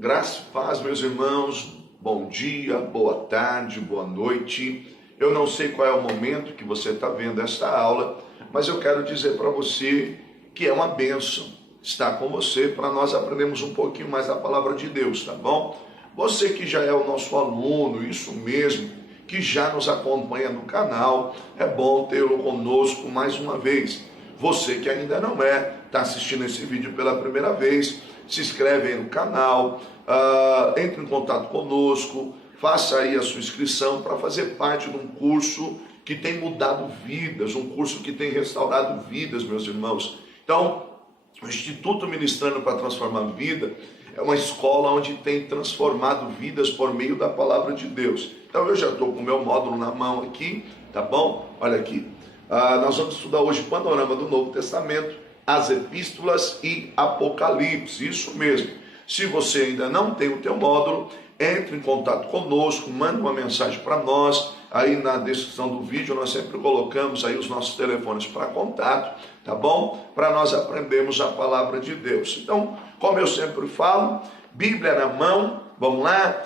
Graça e paz, meus irmãos, bom dia, boa tarde, boa noite. Eu não sei qual é o momento que você está vendo esta aula, mas eu quero dizer para você que é uma bênção estar com você para nós aprendermos um pouquinho mais da palavra de Deus, tá bom? Você que já é o nosso aluno, isso mesmo, que já nos acompanha no canal, é bom tê-lo conosco mais uma vez. Você que ainda não está assistindo esse vídeo pela primeira vez, se inscreve aí no canal, entre em contato conosco, faça aí a sua inscrição para fazer parte de um curso que tem mudado vidas, um curso que tem restaurado vidas, meus irmãos. Então, o Instituto Ministrando para Transformar Vida é uma escola onde tem transformado vidas por meio da palavra de Deus. Então, eu já estou com o meu módulo na mão aqui, tá bom? Olha aqui. Nós vamos estudar hoje o panorama do Novo Testamento, as epístolas e Apocalipse, isso mesmo. Se você ainda não tem o teu módulo, entre em contato conosco, manda uma mensagem para nós, aí na descrição do vídeo nós sempre colocamos aí os nossos telefones para contato, tá bom? Para nós aprendermos a palavra de Deus. Então, como eu sempre falo, Bíblia na mão, vamos lá,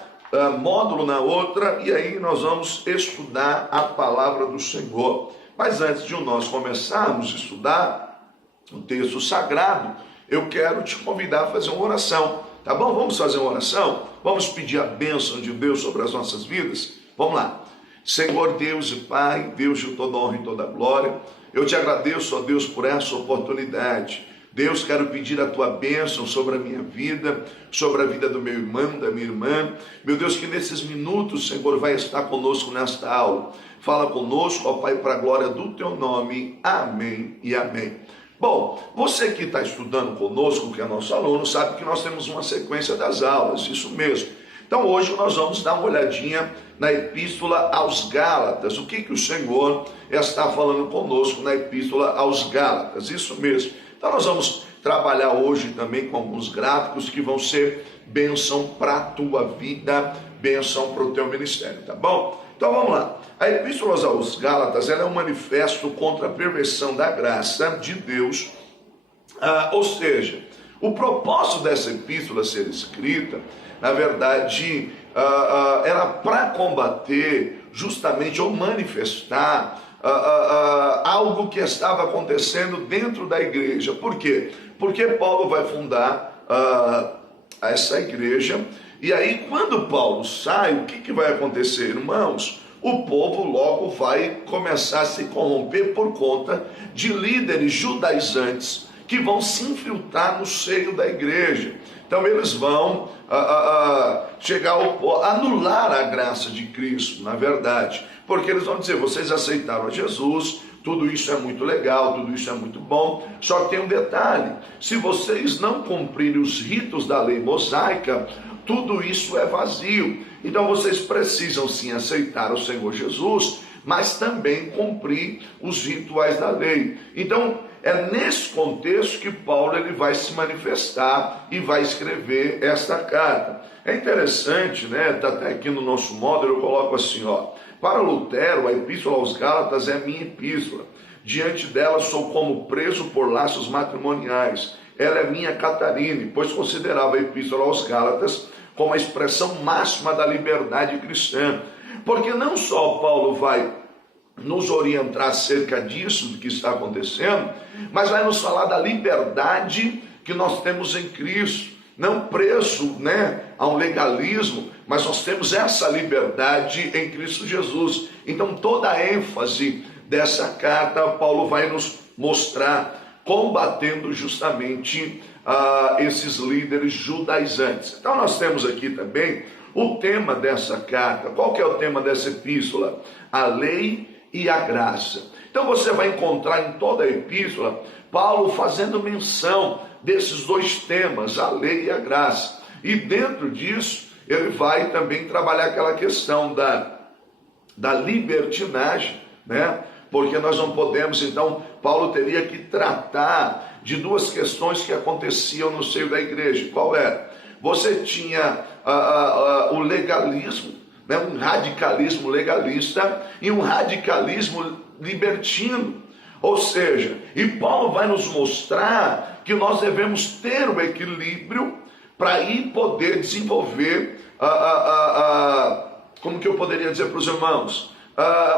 módulo na outra, e aí nós vamos estudar a palavra do Senhor. Mas antes de nós começarmos a estudar o texto sagrado, eu quero te convidar a fazer uma oração, tá bom? Vamos fazer uma oração? Vamos pedir a bênção de Deus sobre as nossas vidas? Vamos lá. Senhor Deus e Pai, Deus de toda honra e toda glória, eu te agradeço, ó Deus, por essa oportunidade. Deus, quero pedir a tua bênção sobre a minha vida, sobre a vida do meu irmão, da minha irmã. Meu Deus, que nesses minutos, Senhor, vai estar conosco nesta aula. Fala conosco, ó Pai, para a glória do teu nome. Amém e amém. Bom, você que está estudando conosco, que é nosso aluno, sabe que nós temos uma sequência das aulas, isso mesmo. Então hoje nós vamos dar uma olhadinha na Epístola aos Gálatas. O que o Senhor está falando conosco na Epístola aos Gálatas, isso mesmo. Então nós vamos trabalhar hoje também com alguns gráficos que vão ser bênção para a tua vida, bênção para o teu ministério, tá bom? Então vamos lá. A Epístola aos Gálatas ela é um manifesto contra a perversão da graça de Deus. Ou seja, o propósito dessa epístola ser escrita, na verdade, era para combater justamente ou manifestar algo que estava acontecendo dentro da igreja. Por quê? Porque Paulo vai fundar essa igreja. E aí, quando Paulo sai, o que vai acontecer, irmãos? O povo logo vai começar a se corromper por conta de líderes judaizantes que vão se infiltrar no seio da igreja. Então, eles vão chegar a anular a graça de Cristo, na verdade. Porque eles vão dizer, vocês aceitaram a Jesus, tudo isso é muito legal, tudo isso é muito bom, só que tem um detalhe, se vocês não cumprirem os ritos da lei mosaica, tudo isso é vazio. Então vocês precisam sim aceitar o Senhor Jesus, mas também cumprir os rituais da lei. Então é nesse contexto que Paulo ele vai se manifestar e vai escrever esta carta. É interessante, né? Está até aqui no nosso módulo, eu coloco assim, ó. Para Lutero, a Epístola aos Gálatas é a minha epístola. Diante dela sou como preso por laços matrimoniais. Ela é minha Catarine, pois considerava a Epístola aos Gálatas como a expressão máxima da liberdade cristã. Porque não só Paulo vai nos orientar acerca disso, do que está acontecendo, mas vai nos falar da liberdade que nós temos em Cristo. Não preso, a um legalismo, mas nós temos essa liberdade em Cristo Jesus. Então toda a ênfase dessa carta, Paulo vai nos mostrar, combatendo justamente esses líderes judaizantes. Então nós temos aqui também o tema dessa carta. Qual que é o tema dessa epístola? A lei e a graça. Então você vai encontrar em toda a epístola Paulo fazendo menção desses dois temas, a lei e a graça. E dentro disso ele vai também trabalhar aquela questão da libertinagem, porque nós não podemos, então Paulo teria que tratar de duas questões que aconteciam no seio da igreja. Qual era? Você tinha o legalismo, um radicalismo legalista e um radicalismo libertino. Ou seja, e Paulo vai nos mostrar que nós devemos ter o equilíbrio para ir poder desenvolver, como que eu poderia dizer para os irmãos,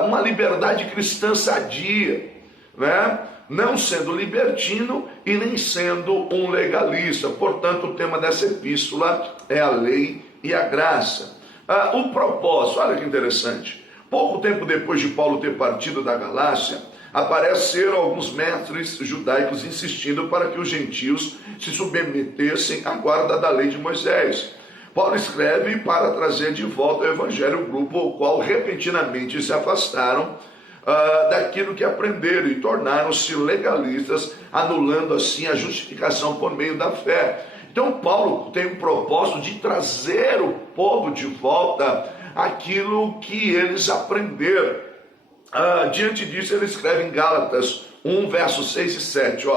uma liberdade cristã sadia, né? Não sendo libertino e nem sendo um legalista. Portanto, o tema dessa epístola é a lei e a graça. O propósito, olha que interessante. Pouco tempo depois de Paulo ter partido da Galácia, apareceram alguns mestres judaicos insistindo para que os gentios se submetessem à guarda da lei de Moisés. Paulo escreve para trazer de volta o evangelho, o grupo ao qual repentinamente se afastaram daquilo que aprenderam e tornaram-se legalistas, anulando assim a justificação por meio da fé. Então Paulo tem um propósito de trazer o povo de volta àquilo que eles aprenderam. Diante disso ele escreve em Gálatas 1, versos 6 e 7,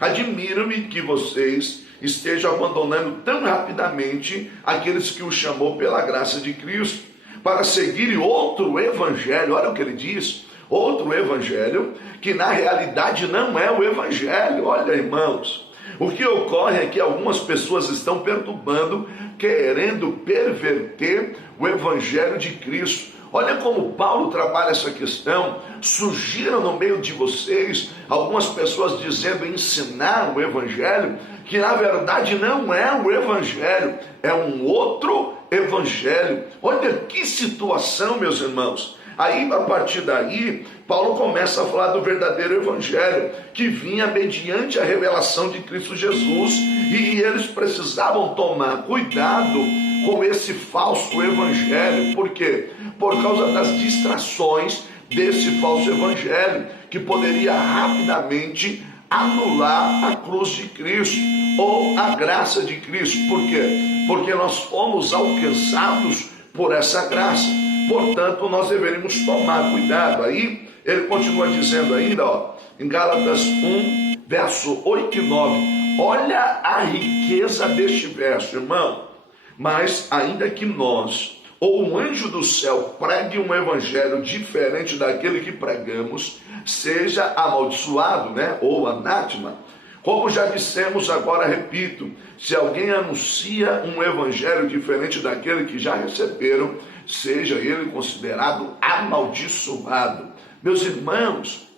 admiro-me que vocês estejam abandonando tão rapidamente aqueles que o chamou pela graça de Cristo, para seguirem outro evangelho. Olha o que ele diz, outro evangelho, que na realidade não é o evangelho. Olha, irmãos, o que ocorre é que algumas pessoas estão perturbando, querendo perverter o evangelho de Cristo. Olha como Paulo trabalha essa questão. Surgiram no meio de vocês algumas pessoas dizendo ensinar o evangelho, que na verdade não é o evangelho, é um outro evangelho. Olha que situação, meus irmãos. Aí, a partir daí, Paulo começa a falar do verdadeiro evangelho, que vinha mediante a revelação de Cristo Jesus, e eles precisavam tomar cuidado com esse falso evangelho. Por quê? Por causa das distrações desse falso evangelho, que poderia rapidamente anular a cruz de Cristo, ou a graça de Cristo. Por quê? Porque nós fomos alcançados por essa graça. Portanto, nós deveríamos tomar cuidado. Aí, ele continua dizendo ainda, em Gálatas 1, verso 8 e 9. Olha a riqueza deste verso, irmão. Mas, ainda que nós, ou um anjo do céu, pregue um evangelho diferente daquele que pregamos, seja amaldiçoado, né? Ou anátema. Como já dissemos, agora repito, se alguém anuncia um evangelho diferente daquele que já receberam, seja ele considerado amaldiçoado. Meus irmãos,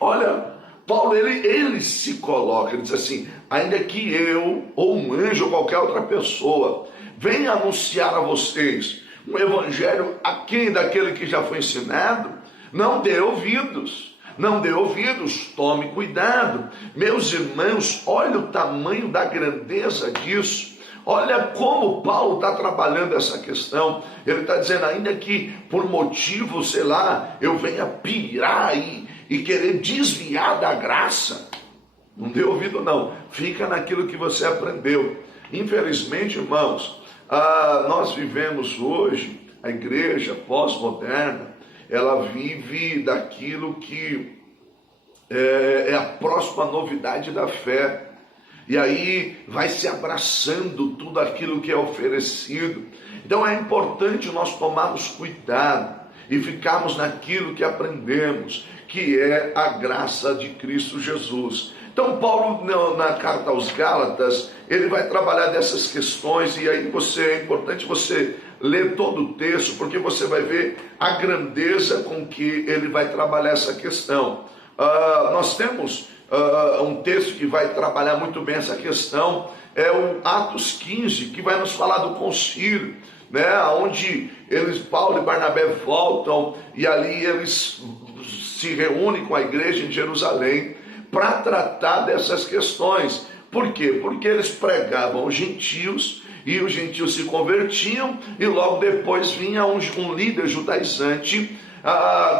olha, Paulo, ele se coloca, ele diz assim, ainda que eu, ou um anjo, ou qualquer outra pessoa, venha anunciar a vocês um evangelho aquém daquele que já foi ensinado, não dê ouvidos. Não dê ouvidos, tome cuidado. Meus irmãos, olha o tamanho da grandeza disso. Olha como Paulo está trabalhando essa questão. Ele está dizendo, ainda que por motivo, sei lá, eu venha pirar e querer desviar da graça, não dê ouvido não, fica naquilo que você aprendeu. Infelizmente, irmãos, nós vivemos hoje, a igreja pós-moderna, ela vive daquilo que é a próxima novidade da fé. E aí vai se abraçando tudo aquilo que é oferecido. Então é importante nós tomarmos cuidado e ficarmos naquilo que aprendemos, que é a graça de Cristo Jesus. Então Paulo, na carta aos Gálatas, ele vai trabalhar dessas questões, e aí é importante você ler todo o texto, porque você vai ver a grandeza com que ele vai trabalhar essa questão. Nós temos um texto que vai trabalhar muito bem essa questão, é o Atos 15, que vai nos falar do concílio, né, onde Paulo e Barnabé voltam, e ali eles se reúnem com a igreja em Jerusalém para tratar dessas questões. Por quê? Porque eles pregavam aos gentios, e os gentios se convertiam, e logo depois vinha um líder judaizante,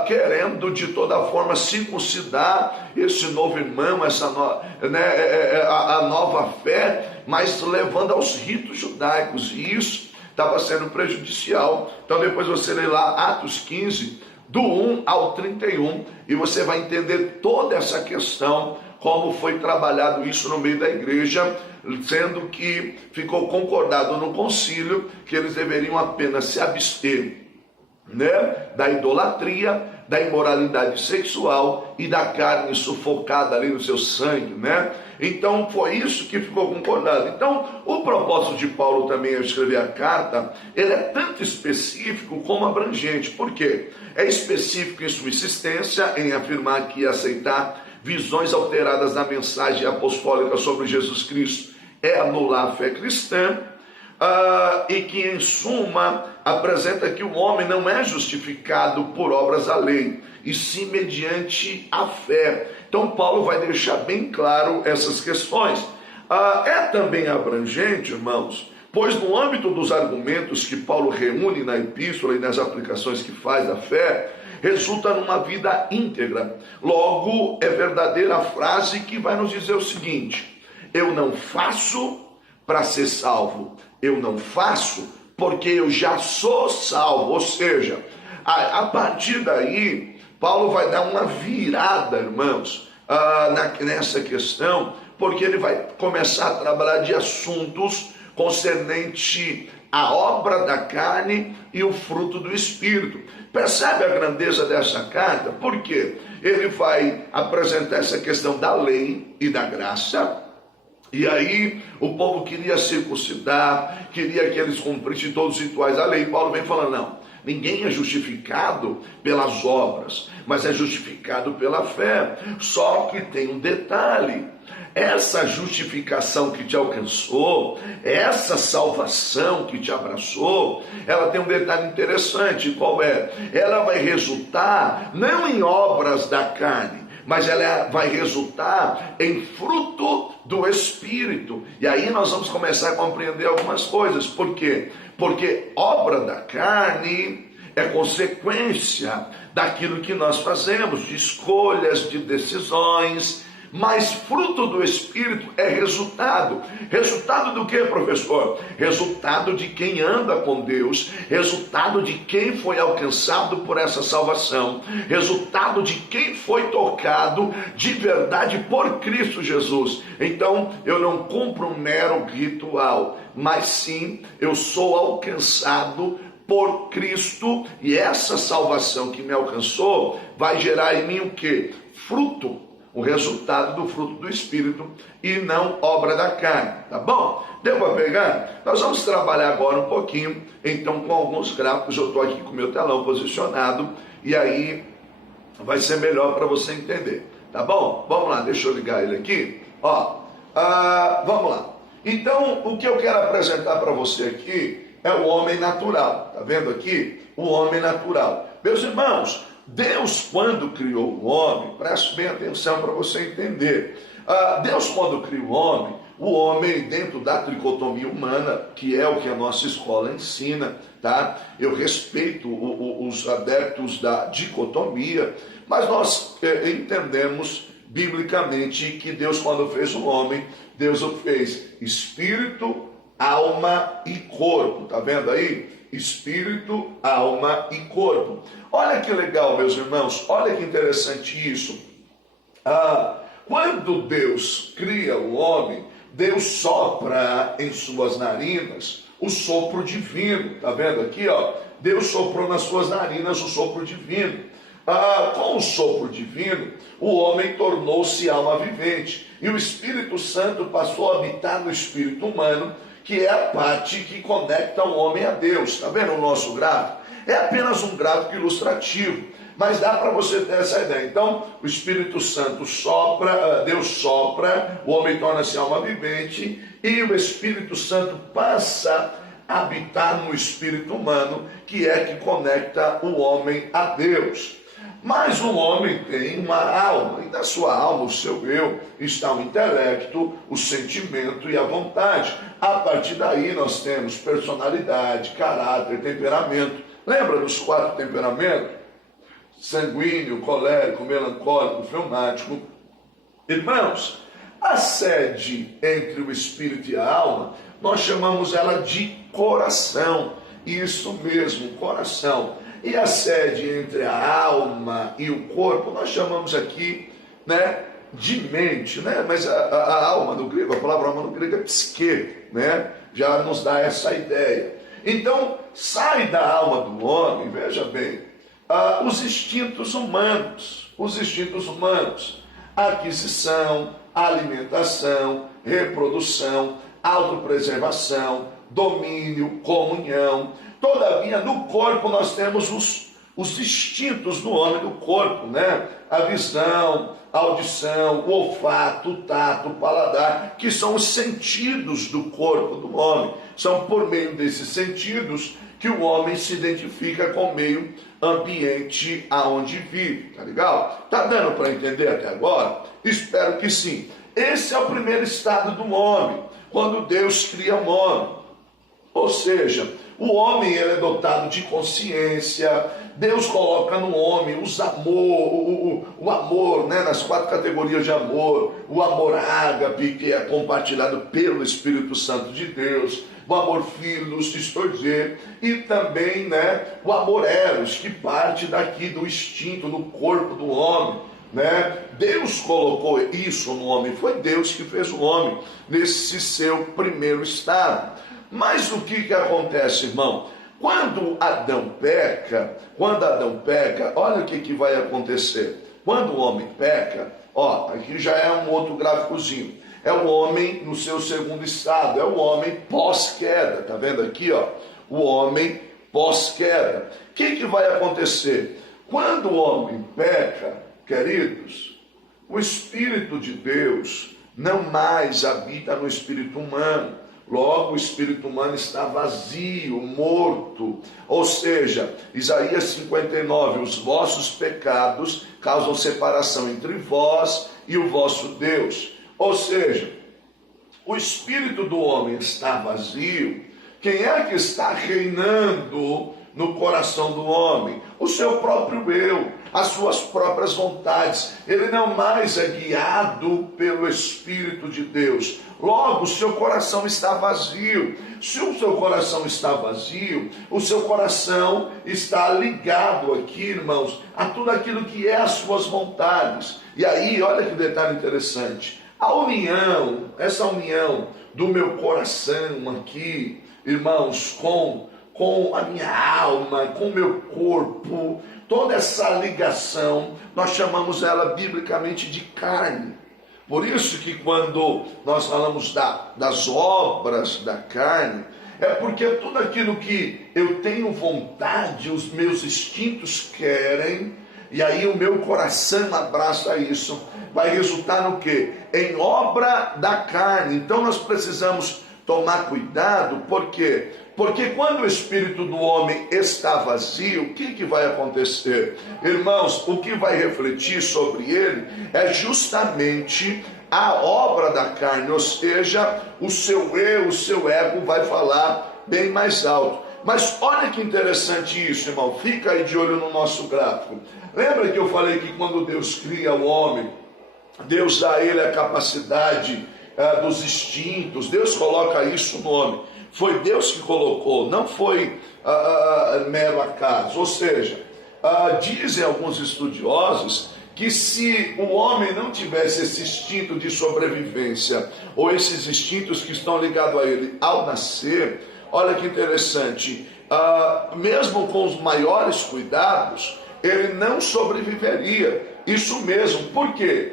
querendo de toda forma circuncidar esse novo irmão, a nova fé, mas levando aos ritos judaicos, e isso estava sendo prejudicial. Então depois você lê lá Atos 15, do 1 ao 31, e você vai entender toda essa questão, como foi trabalhado isso no meio da igreja, sendo que ficou concordado no concílio que eles deveriam apenas se abster, né, da idolatria, da imoralidade sexual e da carne sufocada ali no seu sangue, né? Então foi isso que ficou concordado. Então o propósito de Paulo também ao escrever a carta, ele é tanto específico como abrangente. Por quê? É específico em sua insistência em afirmar que aceitar visões alteradas da mensagem apostólica sobre Jesus Cristo é anular a fé cristã, e que em suma apresenta que o homem não é justificado por obras da lei, e sim mediante a fé. Então Paulo vai deixar bem claro essas questões. É também abrangente, irmãos, pois no âmbito dos argumentos que Paulo reúne na epístola e nas aplicações que faz da fé, resulta numa vida íntegra. Logo, é verdadeira a frase que vai nos dizer o seguinte: eu não faço para ser salvo, eu não faço porque eu já sou salvo. Ou seja, a partir daí, Paulo vai dar uma virada, irmãos, nessa questão, porque ele vai começar a trabalhar de assuntos concernente à obra da carne e o fruto do Espírito. Percebe a grandeza dessa carta? Porque ele vai apresentar essa questão da lei e da graça. E aí o povo queria circuncidar, queria que eles cumprissem todos os rituais da lei. Paulo vem falando, não, ninguém é justificado pelas obras, mas é justificado pela fé. Só que tem um detalhe: essa justificação que te alcançou, essa salvação que te abraçou, ela tem um detalhe interessante. Qual é? Ela vai resultar não em obras da carne, mas ela vai resultar em fruto do Espírito. E aí nós vamos começar a compreender algumas coisas. Por quê? Porque obra da carne é consequência daquilo que nós fazemos, de escolhas, de decisões. Mas fruto do Espírito é resultado. Resultado do que, professor? Resultado de quem anda com Deus, resultado de quem foi alcançado por essa salvação, resultado de quem foi tocado de verdade por Cristo Jesus. Então, eu não cumpro um mero ritual, mas sim, eu sou alcançado por Cristo, e essa salvação que me alcançou vai gerar em mim o quê? Fruto. O resultado do fruto do Espírito e não obra da carne, tá bom? Deu para pegar? Nós vamos trabalhar agora um pouquinho, então, com alguns gráficos. Eu estou aqui com o meu telão posicionado e aí vai ser melhor para você entender, tá bom? Vamos lá, deixa eu ligar ele aqui. Vamos lá. Então, o que eu quero apresentar para você aqui é o homem natural, tá vendo aqui? O homem natural. Meus irmãos, Deus, quando criou o homem, preste bem atenção para você entender. Deus, quando criou o homem dentro da tricotomia humana, que é o que a nossa escola ensina, tá? Eu respeito os adeptos da dicotomia, mas nós entendemos biblicamente que Deus, quando fez o homem, Deus o fez espírito, alma e corpo. Tá vendo aí? Espírito, alma e corpo. Olha que legal, meus irmãos, olha que interessante isso. Quando Deus cria o homem, Deus sopra em suas narinas o sopro divino. Tá vendo aqui, ó? Deus soprou nas suas narinas o sopro divino. Com o sopro divino, o homem tornou-se alma vivente, e o Espírito Santo passou a habitar no espírito humano, que é a parte que conecta o homem a Deus. Está vendo o nosso gráfico? É apenas um gráfico ilustrativo, mas dá para você ter essa ideia. Então, o Espírito Santo sopra, Deus sopra, o homem torna-se alma vivente, e o Espírito Santo passa a habitar no espírito humano, que é que conecta o homem a Deus. Mas o homem tem uma alma, e na sua alma, o seu eu, está o intelecto, o sentimento e a vontade. A partir daí nós temos personalidade, caráter, temperamento. Lembra dos 4 temperamentos? Sanguíneo, colérico, melancólico, fleumático. Irmãos, a sede entre o espírito e a alma, nós chamamos ela de coração. Isso mesmo, coração. E a sede entre a alma e o corpo, nós chamamos aqui, né, de mente, né? Mas a alma no grego, a palavra alma no grego é psique, né? Já nos dá essa ideia. Então, sai da alma do homem, veja bem, os instintos humanos. Os instintos humanos: aquisição, alimentação, reprodução, autopreservação, domínio, comunhão. Todavia, no corpo nós temos os instintos do homem do corpo, né? A visão, a audição, o olfato, o tato, o paladar, que são os sentidos do corpo do homem. São por meio desses sentidos que o homem se identifica com o meio ambiente aonde vive, tá legal? Tá dando para entender até agora? Espero que sim. Esse é o primeiro estado do homem, quando Deus cria o homem. Ou seja, o homem ele é dotado de consciência. Deus coloca no homem o amor, né, nas 4 categorias de amor. O amor ágape, que é compartilhado pelo Espírito Santo de Deus. O amor filos, estou dizendo, e também, né, o amor eros, que parte daqui do instinto, do corpo do homem, né? Deus colocou isso no homem, foi Deus que fez o homem nesse seu primeiro estado. Mas o que acontece, irmão? Quando Adão peca, olha o que vai acontecer. Quando o homem peca, aqui já é um outro gráficozinho. É o homem no seu segundo estado, é o homem pós-queda. Tá vendo aqui, o homem pós-queda. O que vai acontecer? Quando o homem peca, queridos, o Espírito de Deus não mais habita no espírito humano. Logo, o espírito humano está vazio, morto. Ou seja, Isaías 59, os vossos pecados causam separação entre vós e o vosso Deus. Ou seja, o espírito do homem está vazio. Quem é que está reinando no coração do homem? O seu próprio eu, as suas próprias vontades. Ele não mais é guiado pelo Espírito de Deus. Logo, o seu coração está vazio. Se o seu coração está vazio, o seu coração está ligado aqui, irmãos, a tudo aquilo que é as suas vontades. E aí, olha que detalhe interessante. A união, essa união do meu coração aqui, irmãos, com a minha alma, com o meu corpo, toda essa ligação, nós chamamos ela biblicamente de carne. Por isso que quando nós falamos das obras da carne, é porque tudo aquilo que eu tenho vontade, os meus instintos querem, e aí o meu coração abraça isso, vai resultar no quê? Em obra da carne. Então nós precisamos tomar cuidado, por quê? Porque quando o espírito do homem está vazio, o que vai acontecer? Irmãos, o que vai refletir sobre ele é justamente a obra da carne, ou seja, o seu eu, o seu ego vai falar bem mais alto. Mas olha que interessante isso, irmão, fica aí de olho no nosso gráfico. Lembra que eu falei que quando Deus cria o homem, Deus dá a ele a capacidade dos instintos, Deus coloca isso no homem. Foi Deus que colocou, não foi mero acaso. Ou seja, dizem alguns estudiosos que se o homem não tivesse esse instinto de sobrevivência, ou esses instintos que estão ligados a ele ao nascer, olha que interessante, mesmo com os maiores cuidados, ele não sobreviveria. Isso mesmo, por quê?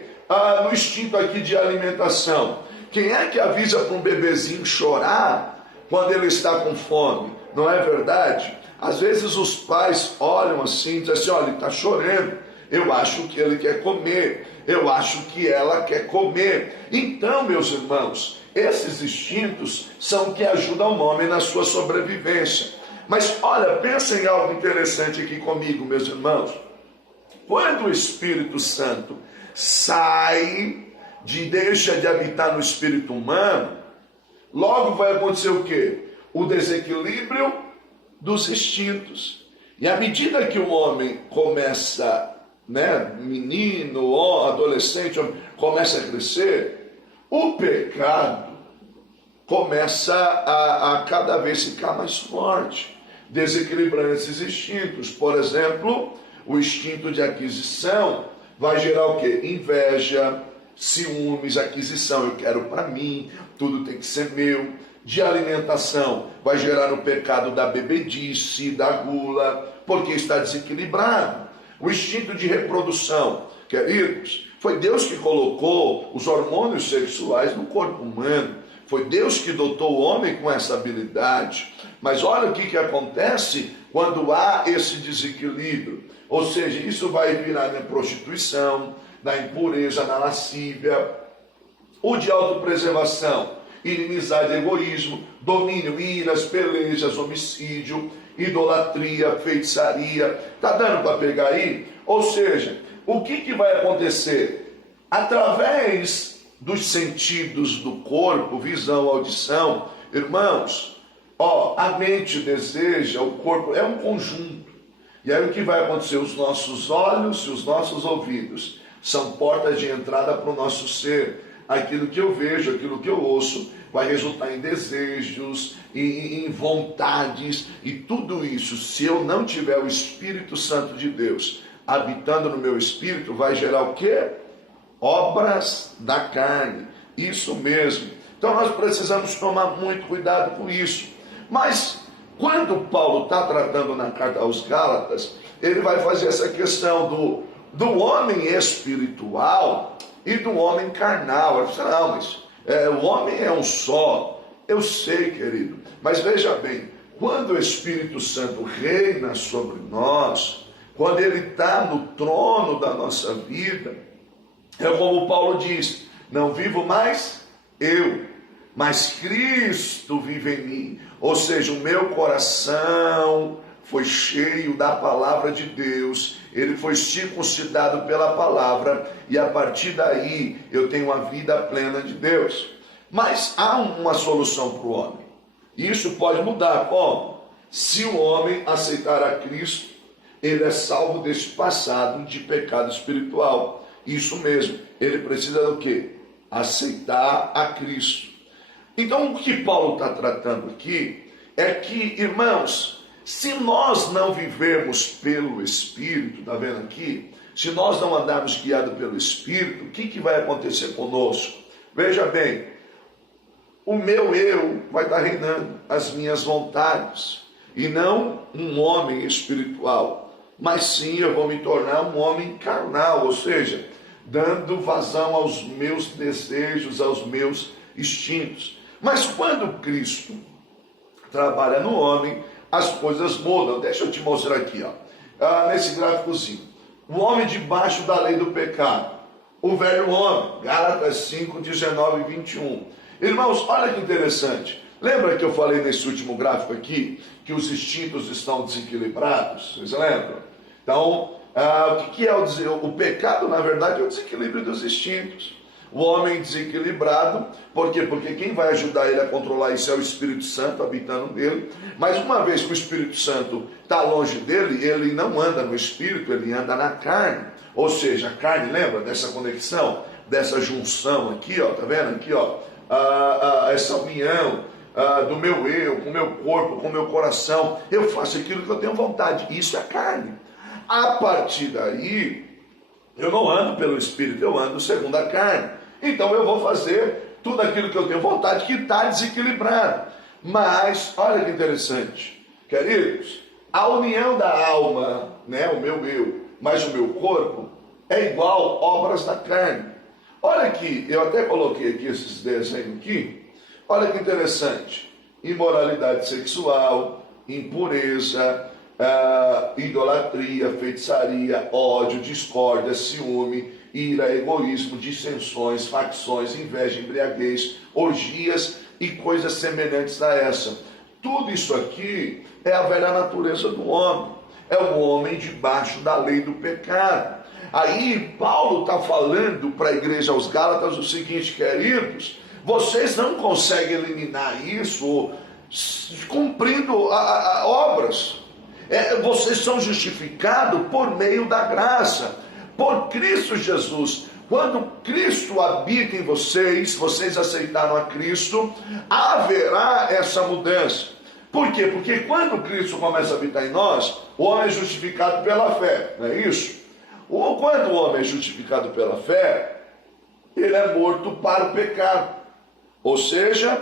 No instinto aqui de alimentação, quem é que avisa para um bebezinho chorar quando ele está com fome? Não é verdade? Às vezes os pais olham assim e dizem assim, olha, ele está chorando, eu acho que ele quer comer, eu acho que ela quer comer. Então, meus irmãos, esses instintos são que ajudam o homem na sua sobrevivência. Mas olha, pensa em algo interessante aqui comigo, meus irmãos. Quando o Espírito Santo deixa de habitar no espírito humano, logo vai acontecer o quê? O desequilíbrio dos instintos. E à medida que o homem começa, menino, adolescente, começa a crescer, o pecado começa a cada vez ficar mais forte, desequilibrando esses instintos. Por exemplo, o instinto de aquisição vai gerar o quê? Inveja, ciúmes, aquisição, eu quero para mim, tudo tem que ser meu. de alimentação vai gerar o pecado da bebedice, da gula, porque está desequilibrado. O instinto de reprodução, queridos, foi Deus que colocou os hormônios sexuais no corpo humano. Foi Deus que dotou o homem com essa habilidade. Mas olha o que acontece quando há esse desequilíbrio. Ou seja, isso vai virar na prostituição, na impureza, na lascívia, o de autopreservação, inimizade, egoísmo, domínio, iras, pelejas, homicídio, idolatria, feitiçaria. Está dando para pegar aí? Ou seja, o que vai acontecer? Através dos sentidos do corpo, visão, audição, irmãos, a mente deseja, o corpo é um conjunto. E aí o que vai acontecer? Os nossos olhos e os nossos ouvidos são portas de entrada para o nosso ser. Aquilo que eu vejo, aquilo que eu ouço, vai resultar em desejos, em vontades, e tudo isso, se eu não tiver o Espírito Santo de Deus habitando no meu espírito, vai gerar o quê? Obras da carne. Isso mesmo. Então nós precisamos tomar muito cuidado com isso. Mas quando Paulo está tratando na carta aos Gálatas, ele vai fazer essa questão do homem espiritual e do homem carnal. Ele fala, não, mas o homem é um só. Eu sei, querido, mas veja bem, quando o Espírito Santo reina sobre nós, quando ele está no trono da nossa vida, é como Paulo diz, não vivo mais eu, mas Cristo vive em mim. Ou seja, o meu coração foi cheio da palavra de Deus, ele foi circuncidado pela palavra, e a partir daí eu tenho uma vida plena de Deus. Mas há uma solução para o homem. Isso pode mudar. Como? Se o homem aceitar a Cristo, ele é salvo desse passado de pecado espiritual. Isso mesmo, ele precisa do quê? Aceitar a Cristo. Então o que Paulo está tratando aqui é que, irmãos, se nós não vivermos pelo Espírito, está vendo aqui? Se nós não andarmos guiados pelo Espírito, o que vai acontecer conosco? Veja bem, o meu eu vai estar reinando, as minhas vontades, e não um homem espiritual, mas sim eu vou me tornar um homem carnal, ou seja, dando vazão aos meus desejos, aos meus instintos. Mas quando Cristo trabalha no homem, as coisas mudam. Deixa eu te mostrar aqui, nesse gráficozinho. O homem debaixo da lei do pecado, o velho homem, Gálatas 5, 19 e 21. Irmãos, olha que interessante. Lembra que eu falei nesse último gráfico aqui, que os instintos estão desequilibrados? Vocês lembram? Então, o que é o pecado? Na verdade, é o desequilíbrio dos instintos. O homem desequilibrado, por quê? Porque quem vai ajudar ele a controlar isso é o Espírito Santo habitando nele. Mas uma vez que o Espírito Santo está longe dele, ele não anda no Espírito, ele anda na carne. Ou seja, a carne, lembra dessa conexão, dessa junção aqui, tá vendo? Aqui, essa união do meu eu, com o meu corpo, com o meu coração. Eu faço aquilo que eu tenho vontade. Isso é carne. A partir daí, eu não ando pelo Espírito, eu ando segundo a carne. Então eu vou fazer tudo aquilo que eu tenho vontade, que está desequilibrado. Mas, olha que interessante, queridos, a união da alma, o meu eu, mais o meu corpo, é igual obras da carne. Olha aqui, eu até coloquei aqui esses desenhos aqui. Olha que interessante. Imoralidade sexual, impureza, idolatria, feitiçaria, ódio, discórdia, ciúme, ira, egoísmo, dissensões, facções, inveja, embriaguez, orgias e coisas semelhantes a essa. Tudo isso aqui é a velha natureza do homem. É o homem debaixo da lei do pecado. Aí Paulo está falando para a igreja aos Gálatas o seguinte, queridos, vocês não conseguem eliminar isso cumprindo obras. Vocês são justificados por meio da graça, por Cristo Jesus. Quando Cristo habita em vocês, vocês aceitaram a Cristo, haverá essa mudança. Por quê? Porque quando Cristo começa a habitar em nós, o homem é justificado pela fé, não é isso? Ou quando o homem é justificado pela fé, ele é morto para o pecado. Ou seja,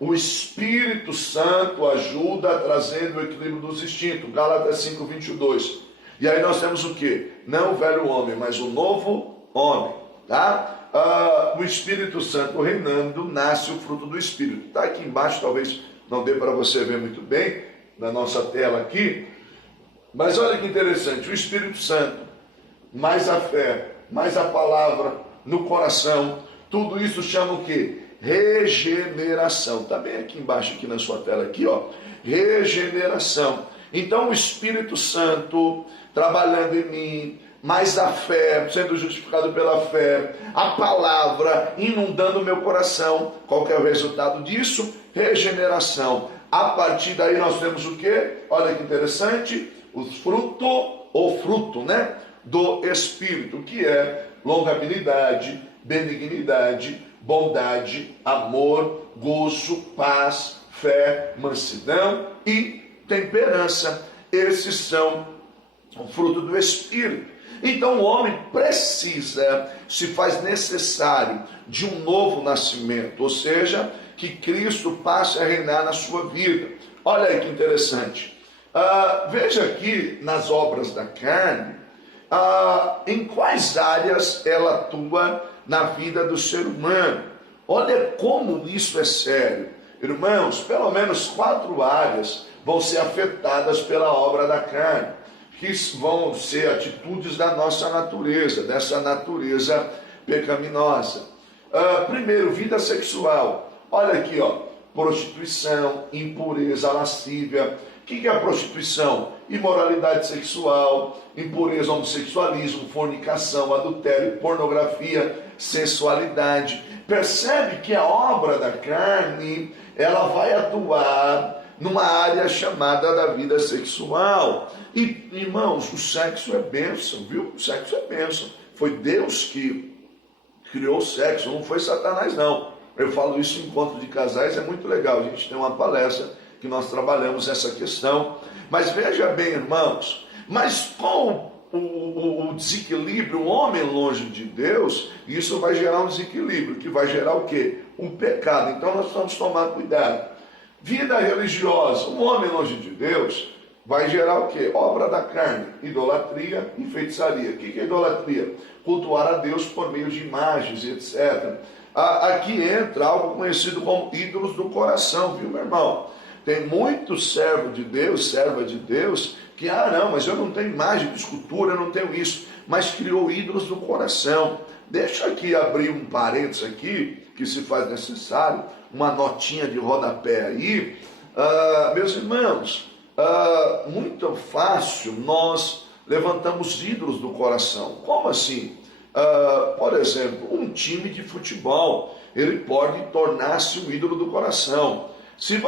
o Espírito Santo ajuda trazendo o equilíbrio dos instintos. Gálatas 5:22. E aí nós temos o quê? Não o velho homem, mas o novo homem, tá? O Espírito Santo reinando, nasce o fruto do Espírito. Está aqui embaixo, talvez não dê para você ver muito bem, na nossa tela aqui. Mas olha que interessante, o Espírito Santo, mais a fé, mais a palavra no coração, tudo isso chama o quê? Regeneração. Está bem aqui embaixo, aqui na sua tela, aqui, ó. Regeneração. Então o Espírito Santo trabalhando em mim, mais a fé, sendo justificado pela fé, a palavra inundando o meu coração. Qual que é o resultado disso? Regeneração. A partir daí nós temos o quê? Olha que interessante, o fruto, né, do Espírito, que é longanimidade, benignidade, bondade, amor, gozo, paz, fé, mansidão e temperança. Esses são o fruto do Espírito. Então o homem precisa, se faz necessário, de um novo nascimento, ou seja, que Cristo passe a reinar na sua vida. Olha aí que interessante. Veja aqui nas obras da carne, em quais áreas ela atua na vida do ser humano. Olha como isso é sério. Irmãos, pelo menos 4 áreas vão ser afetadas pela obra da carne, que vão ser atitudes da nossa natureza, dessa natureza pecaminosa. Primeiro, vida sexual. Olha aqui, ó, prostituição, impureza, lascívia. O que é a prostituição? Imoralidade sexual, impureza, homossexualismo, fornicação, adultério, pornografia, sensualidade. Percebe que a obra da carne, ela vai atuar numa área chamada da vida sexual. E, irmãos, o sexo é bênção, viu? O sexo é bênção. Foi Deus que criou o sexo, não foi Satanás, não. Eu falo isso em encontro de casais, é muito legal. A gente tem uma palestra que nós trabalhamos essa questão. Mas veja bem, irmãos, mas com o desequilíbrio, o homem longe de Deus, isso vai gerar um desequilíbrio, que vai gerar o quê? Um pecado. Então nós precisamos tomar cuidado. Vida religiosa, um homem longe de Deus, vai gerar o quê? Obra da carne, idolatria e feitiçaria. O que é idolatria? Cultuar a Deus por meio de imagens, etc. Aqui entra algo conhecido como ídolos do coração, viu, meu irmão? Tem muito servo de Deus, serva de Deus, que, não, mas eu não tenho imagem de escultura, eu não tenho isso, mas criou ídolos do coração. Deixa aqui abrir um parênteses aqui, que se faz necessário, uma notinha de rodapé aí. Meus irmãos, muito fácil nós levantamos ídolos do coração. Como assim? Por exemplo, um time de futebol, ele pode tornar-se um ídolo do coração. Se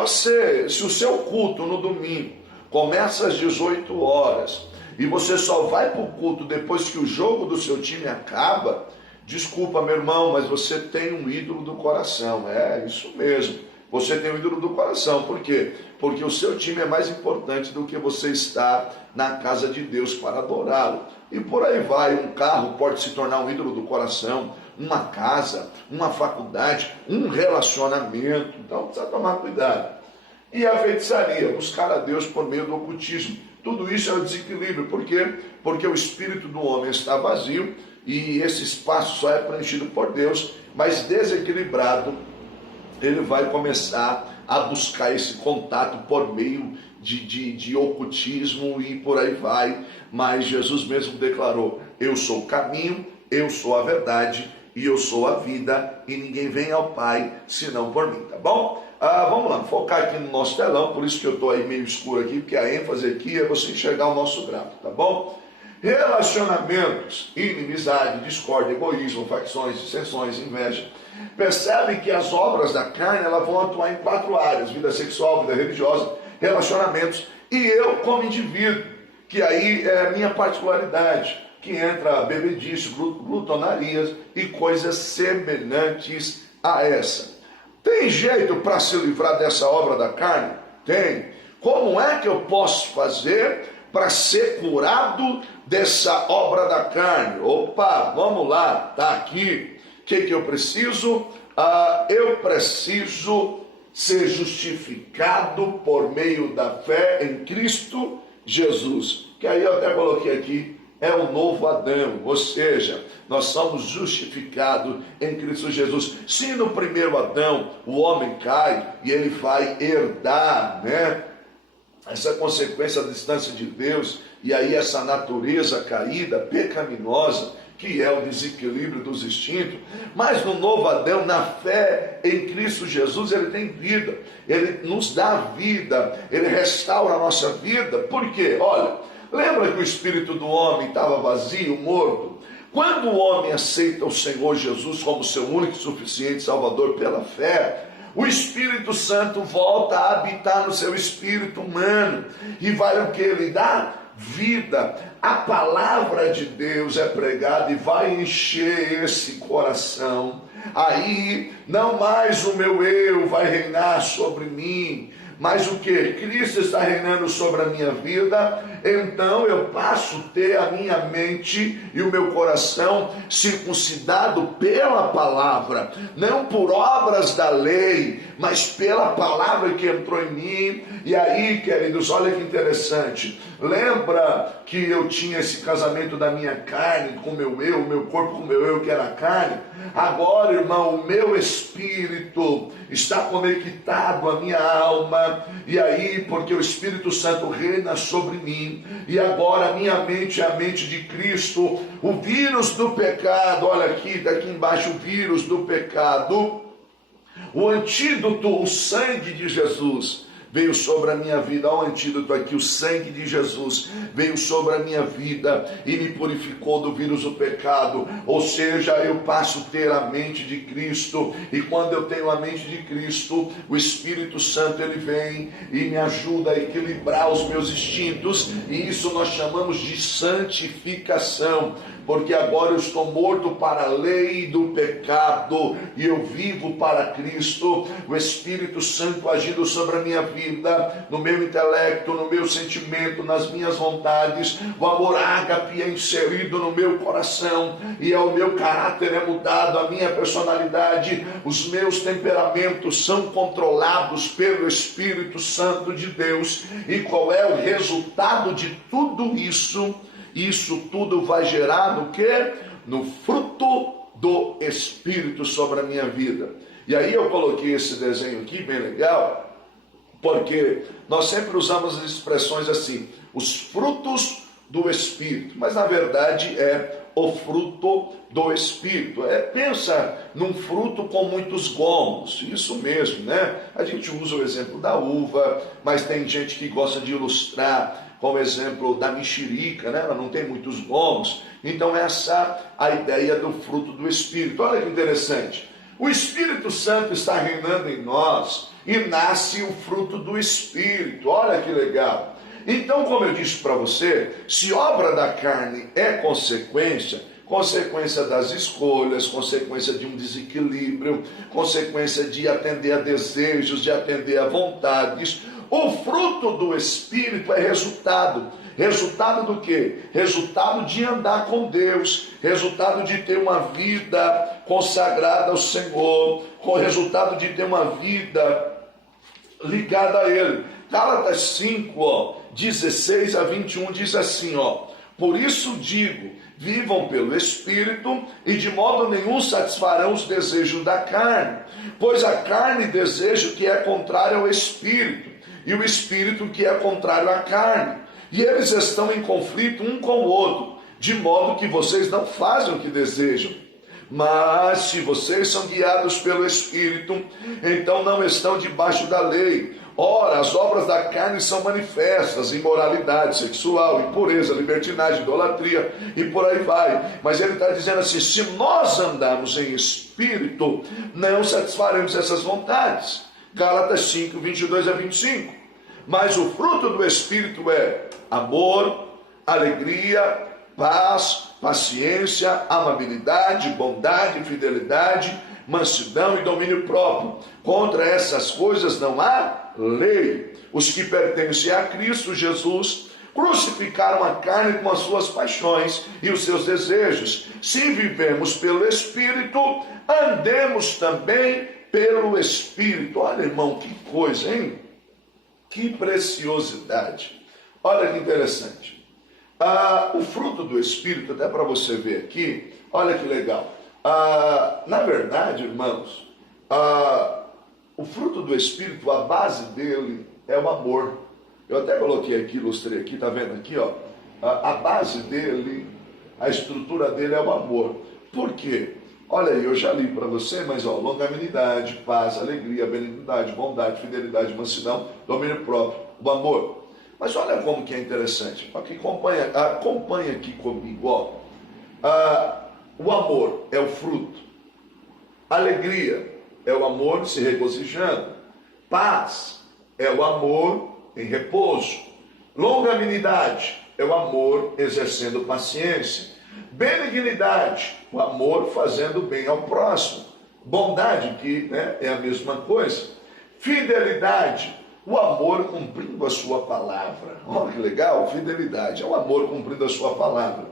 o seu culto no domingo começa às 18 horas e você só vai para o culto depois que o jogo do seu time acaba, desculpa, meu irmão, mas você tem um ídolo do coração. É isso mesmo, você tem um ídolo do coração. Por quê? Porque o seu time é mais importante do que você estar na casa de Deus para adorá-lo. E por aí vai, um carro pode se tornar um ídolo do coração, uma casa, uma faculdade, um relacionamento. Então precisa tomar cuidado. E a feitiçaria, buscar a Deus por meio do ocultismo. Tudo isso é o desequilíbrio. Por quê? Porque o espírito do homem está vazio e esse espaço só é preenchido por Deus, mas desequilibrado, ele vai começar a buscar esse contato por meio de ocultismo e por aí vai. Mas Jesus mesmo declarou: eu sou o caminho, eu sou a verdade e eu sou a vida, e ninguém vem ao Pai senão por mim, tá bom? Vamos lá, focar aqui no nosso telão, por isso que eu estou aí meio escuro aqui, porque a ênfase aqui é você enxergar o nosso gráfico, tá bom? Relacionamentos, inimizade, discórdia, egoísmo, facções, dissensões, inveja. Percebe que as obras da carne, elas vão atuar em 4 áreas: vida sexual, vida religiosa, relacionamentos, e eu como indivíduo, que aí é a minha particularidade, que entra bebedice, glutonarias e coisas semelhantes a essa. Tem jeito para se livrar dessa obra da carne? Tem. Como é que eu posso fazer para ser curado dessa obra da carne? Opa, vamos lá, tá aqui. O que eu preciso? Eu preciso ser justificado por meio da fé em Cristo Jesus. Que aí eu até coloquei aqui, é o novo Adão, ou seja, nós somos justificados em Cristo Jesus. Se no primeiro Adão o homem cai e ele vai herdar, né, essa consequência da distância de Deus, e aí essa natureza caída, pecaminosa, que é o desequilíbrio dos instintos, mas no novo Adão, na fé em Cristo Jesus, ele tem vida, ele nos dá vida, ele restaura a nossa vida. Por quê? Olha, lembra que o espírito do homem estava vazio, morto? Quando o homem aceita o Senhor Jesus como seu único e suficiente Salvador pela fé, o Espírito Santo volta a habitar no seu espírito humano e vai o que? Ele dá vida. A palavra de Deus é pregada e vai encher esse coração. Aí não mais o meu eu vai reinar sobre mim, mas o que? Cristo está reinando sobre a minha vida. Então eu passo a ter a minha mente e o meu coração circuncidado pela palavra, não por obras da lei, mas pela palavra que entrou em mim. E aí, queridos, olha que interessante, lembra que eu tinha esse casamento da minha carne com o meu corpo com o meu eu, que era a carne? Agora, irmão, o meu espírito está conectado à minha alma, e aí, porque o Espírito Santo reina sobre mim, e agora a minha mente é a mente de Cristo. O vírus do pecado, olha aqui, daqui embaixo, o vírus do pecado, o antídoto, o sangue de Jesus veio sobre a minha vida. Olha o antídoto aqui, o sangue de Jesus veio sobre a minha vida e me purificou do vírus do pecado. Ou seja, eu passo a ter a mente de Cristo, e quando eu tenho a mente de Cristo, o Espírito Santo ele vem e me ajuda a equilibrar os meus instintos, e isso nós chamamos de santificação. Porque agora eu estou morto para a lei do pecado e eu vivo para Cristo. O Espírito Santo agindo sobre a minha vida, no meu intelecto, no meu sentimento, nas minhas vontades. O amor ágape é inserido no meu coração e o meu caráter é mudado, a minha personalidade, os meus temperamentos são controlados pelo Espírito Santo de Deus. E qual é o resultado de tudo isso? Isso tudo vai gerar no quê? No fruto do Espírito sobre a minha vida. E aí eu coloquei esse desenho aqui, bem legal, porque nós sempre usamos as expressões assim, os frutos do Espírito, mas na verdade é o fruto do Espírito. Pensa num fruto com muitos gomos, isso mesmo, né? A gente usa o exemplo da uva, mas tem gente que gosta de ilustrar como exemplo da mexerica, né? Ela não tem muitos gomos. Então essa é a ideia do fruto do Espírito. Olha que interessante, o Espírito Santo está reinando em nós e nasce o fruto do Espírito. Olha que legal. Então, como eu disse para você, se obra da carne é consequência das escolhas, consequência de um desequilíbrio, consequência de atender a desejos, de atender a vontades, o fruto do Espírito é resultado. Resultado do quê? Resultado de andar com Deus, resultado de ter uma vida consagrada ao Senhor, com resultado de ter uma vida ligada a Ele. Gálatas 5, 16 a 21 diz assim, por isso digo, vivam pelo Espírito e de modo nenhum satisfarão os desejos da carne, pois a carne deseja o que é contrário ao Espírito, e o Espírito que é contrário à carne, e eles estão em conflito um com o outro, de modo que vocês não fazem o que desejam. Mas se vocês são guiados pelo Espírito, então não estão debaixo da lei. Ora, as obras da carne são manifestas: imoralidade sexual, impureza, libertinagem, idolatria e por aí vai. Mas ele está dizendo assim, se nós andarmos em Espírito, não satisfaremos essas vontades. Gálatas 5, 22 a 25. Mas o fruto do Espírito é amor, alegria, paz, paciência, amabilidade, bondade, fidelidade, mansidão e domínio próprio. Contra essas coisas não há lei. Os que pertencem a Cristo Jesus crucificaram a carne com as suas paixões e os seus desejos. Se vivemos pelo Espírito, andemos também pelo Espírito. Olha, irmão, que coisa, hein? Que preciosidade. Olha que interessante. O fruto do Espírito, até para você ver aqui, olha que legal. Na verdade, irmãos, o fruto do Espírito, a base dele é o amor. Eu até coloquei aqui, ilustrei aqui, tá vendo aqui, ó? A base dele, a estrutura dele é o amor. Por quê? Olha aí, eu já li para você, mas ó, longanimidade, paz, alegria, benignidade, bondade, fidelidade, mansidão, domínio próprio, o amor. Mas olha como que é interessante. Aqui, acompanha aqui comigo, ó. O amor é o fruto. Alegria é o amor se regozijando. Paz é o amor em repouso. Longanimidade é o amor exercendo paciência. Benignidade, o amor fazendo bem ao próximo. Bondade, que é a mesma coisa. Fidelidade, o amor cumprindo a sua palavra. Olha que legal, fidelidade é o amor cumprindo a sua palavra.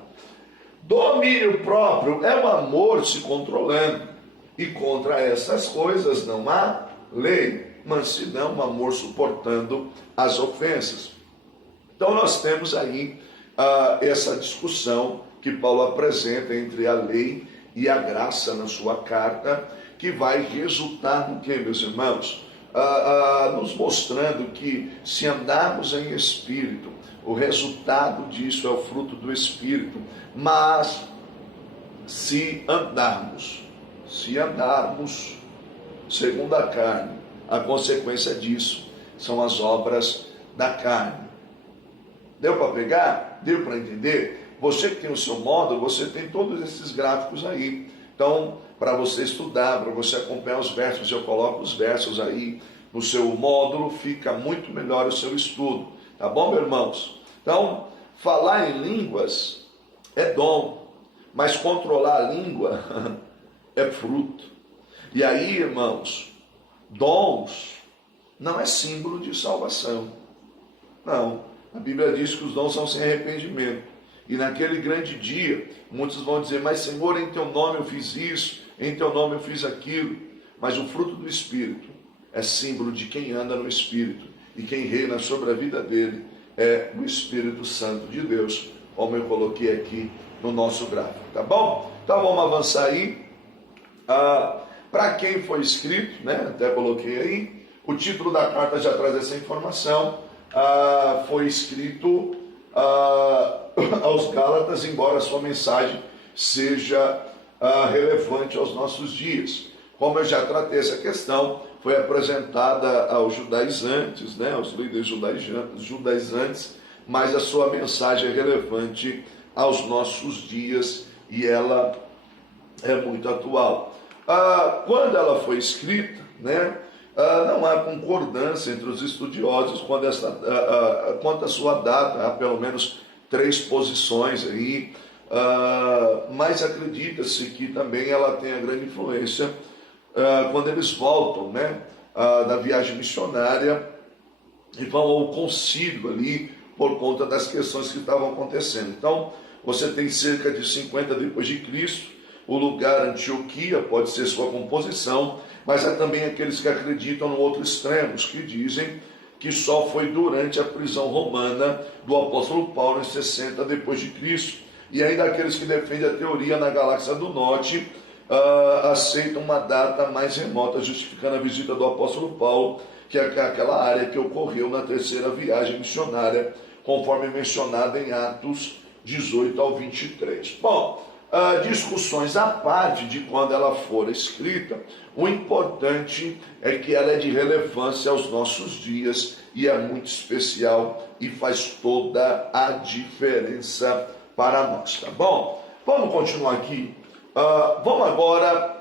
Domínio próprio é o amor se controlando. E contra essas coisas não há lei. Mansidão, o amor suportando as ofensas. Então nós temos aí essa discussão que Paulo apresenta entre a lei e a graça na sua carta, que vai resultar no que, meus irmãos? Nos mostrando que se andarmos em espírito, o resultado disso é o fruto do Espírito, mas se andarmos segundo a carne, a consequência disso são as obras da carne. Deu para pegar? Deu para entender? Você que tem o seu módulo, você tem todos esses gráficos aí. Então, para você estudar, para você acompanhar os versos, eu coloco os versos aí no seu módulo, fica muito melhor o seu estudo. Tá bom, meus irmãos? Então, falar em línguas é dom, mas controlar a língua é fruto. E aí, irmãos, dons não é símbolo de salvação. Não. A Bíblia diz que os dons são sem arrependimento. E naquele grande dia, muitos vão dizer, mas Senhor, em teu nome eu fiz isso, em teu nome eu fiz aquilo. Mas o fruto do Espírito é símbolo de quem anda no Espírito. E quem reina sobre a vida dele é o Espírito Santo de Deus, como eu coloquei aqui no nosso gráfico. Tá bom? Então vamos avançar aí. Para quem foi escrito, até coloquei aí, o título da carta já traz essa informação. Foi escrito aos Gálatas, embora a sua mensagem seja relevante aos nossos dias. Como eu já tratei essa questão, foi apresentada aos judaizantes, aos líderes judaizantes, mas a sua mensagem é relevante aos nossos dias e ela é muito atual. Quando ela foi escrita, não há concordância entre os estudiosos quanto à sua data. Há pelo menos 3 posições aí, mas acredita-se que também ela tem a grande influência quando eles voltam da viagem missionária e vão ao concílio ali por conta das questões que estavam acontecendo. Então, você tem cerca de 50 depois de Cristo, o lugar Antioquia pode ser sua composição, mas há também aqueles que acreditam no outro extremo, os que dizem que só foi durante a prisão romana do apóstolo Paulo em 60 depois de Cristo. E ainda aqueles que defendem a teoria na galáxia do norte aceitam uma data mais remota, justificando a visita do apóstolo Paulo, que é aquela área que ocorreu na 3ª viagem missionária, conforme mencionado em Atos 18 ao 23. Bom, discussões à parte de quando ela for escrita, o importante é que ela é de relevância aos nossos dias e é muito especial e faz toda a diferença para nós, tá bom? Vamos continuar aqui. Vamos agora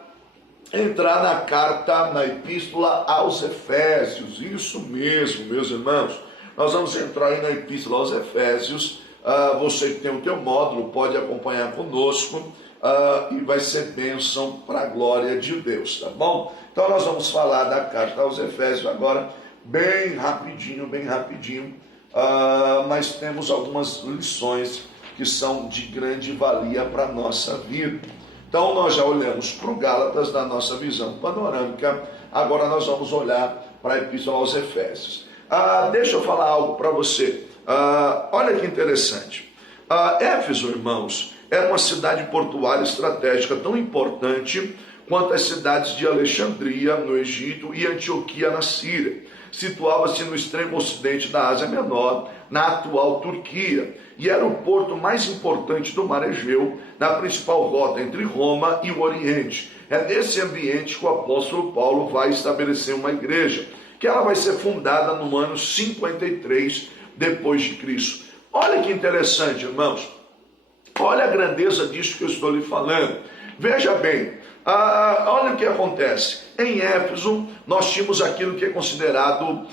entrar na carta, na epístola aos Efésios. Isso mesmo, meus irmãos. Nós vamos entrar aí na epístola aos Efésios. Você que tem o teu módulo pode acompanhar conosco e vai ser bênção para a glória de Deus, tá bom? Então nós vamos falar da carta aos Efésios agora, bem rapidinho, mas temos algumas lições que são de grande valia para a nossa vida. Então nós já olhamos para o Gálatas na nossa visão panorâmica, agora nós vamos olhar para a Epístola aos Efésios. Deixa eu falar algo para você. Olha que interessante. Éfeso, irmãos, era uma cidade portuária estratégica tão importante quanto as cidades de Alexandria, no Egito, e Antioquia, na Síria. Situava-se no extremo ocidente da Ásia Menor, na atual Turquia, e era o porto mais importante do Mar Egeu, na principal rota entre Roma e o Oriente. É nesse ambiente que o apóstolo Paulo vai estabelecer uma igreja, que ela vai ser fundada no ano 53 depois de Cristo. Olha que interessante, irmãos. Olha a grandeza disso que eu estou lhe falando. Veja bem, olha o que acontece. Em Éfeso, nós tínhamos aquilo que é considerado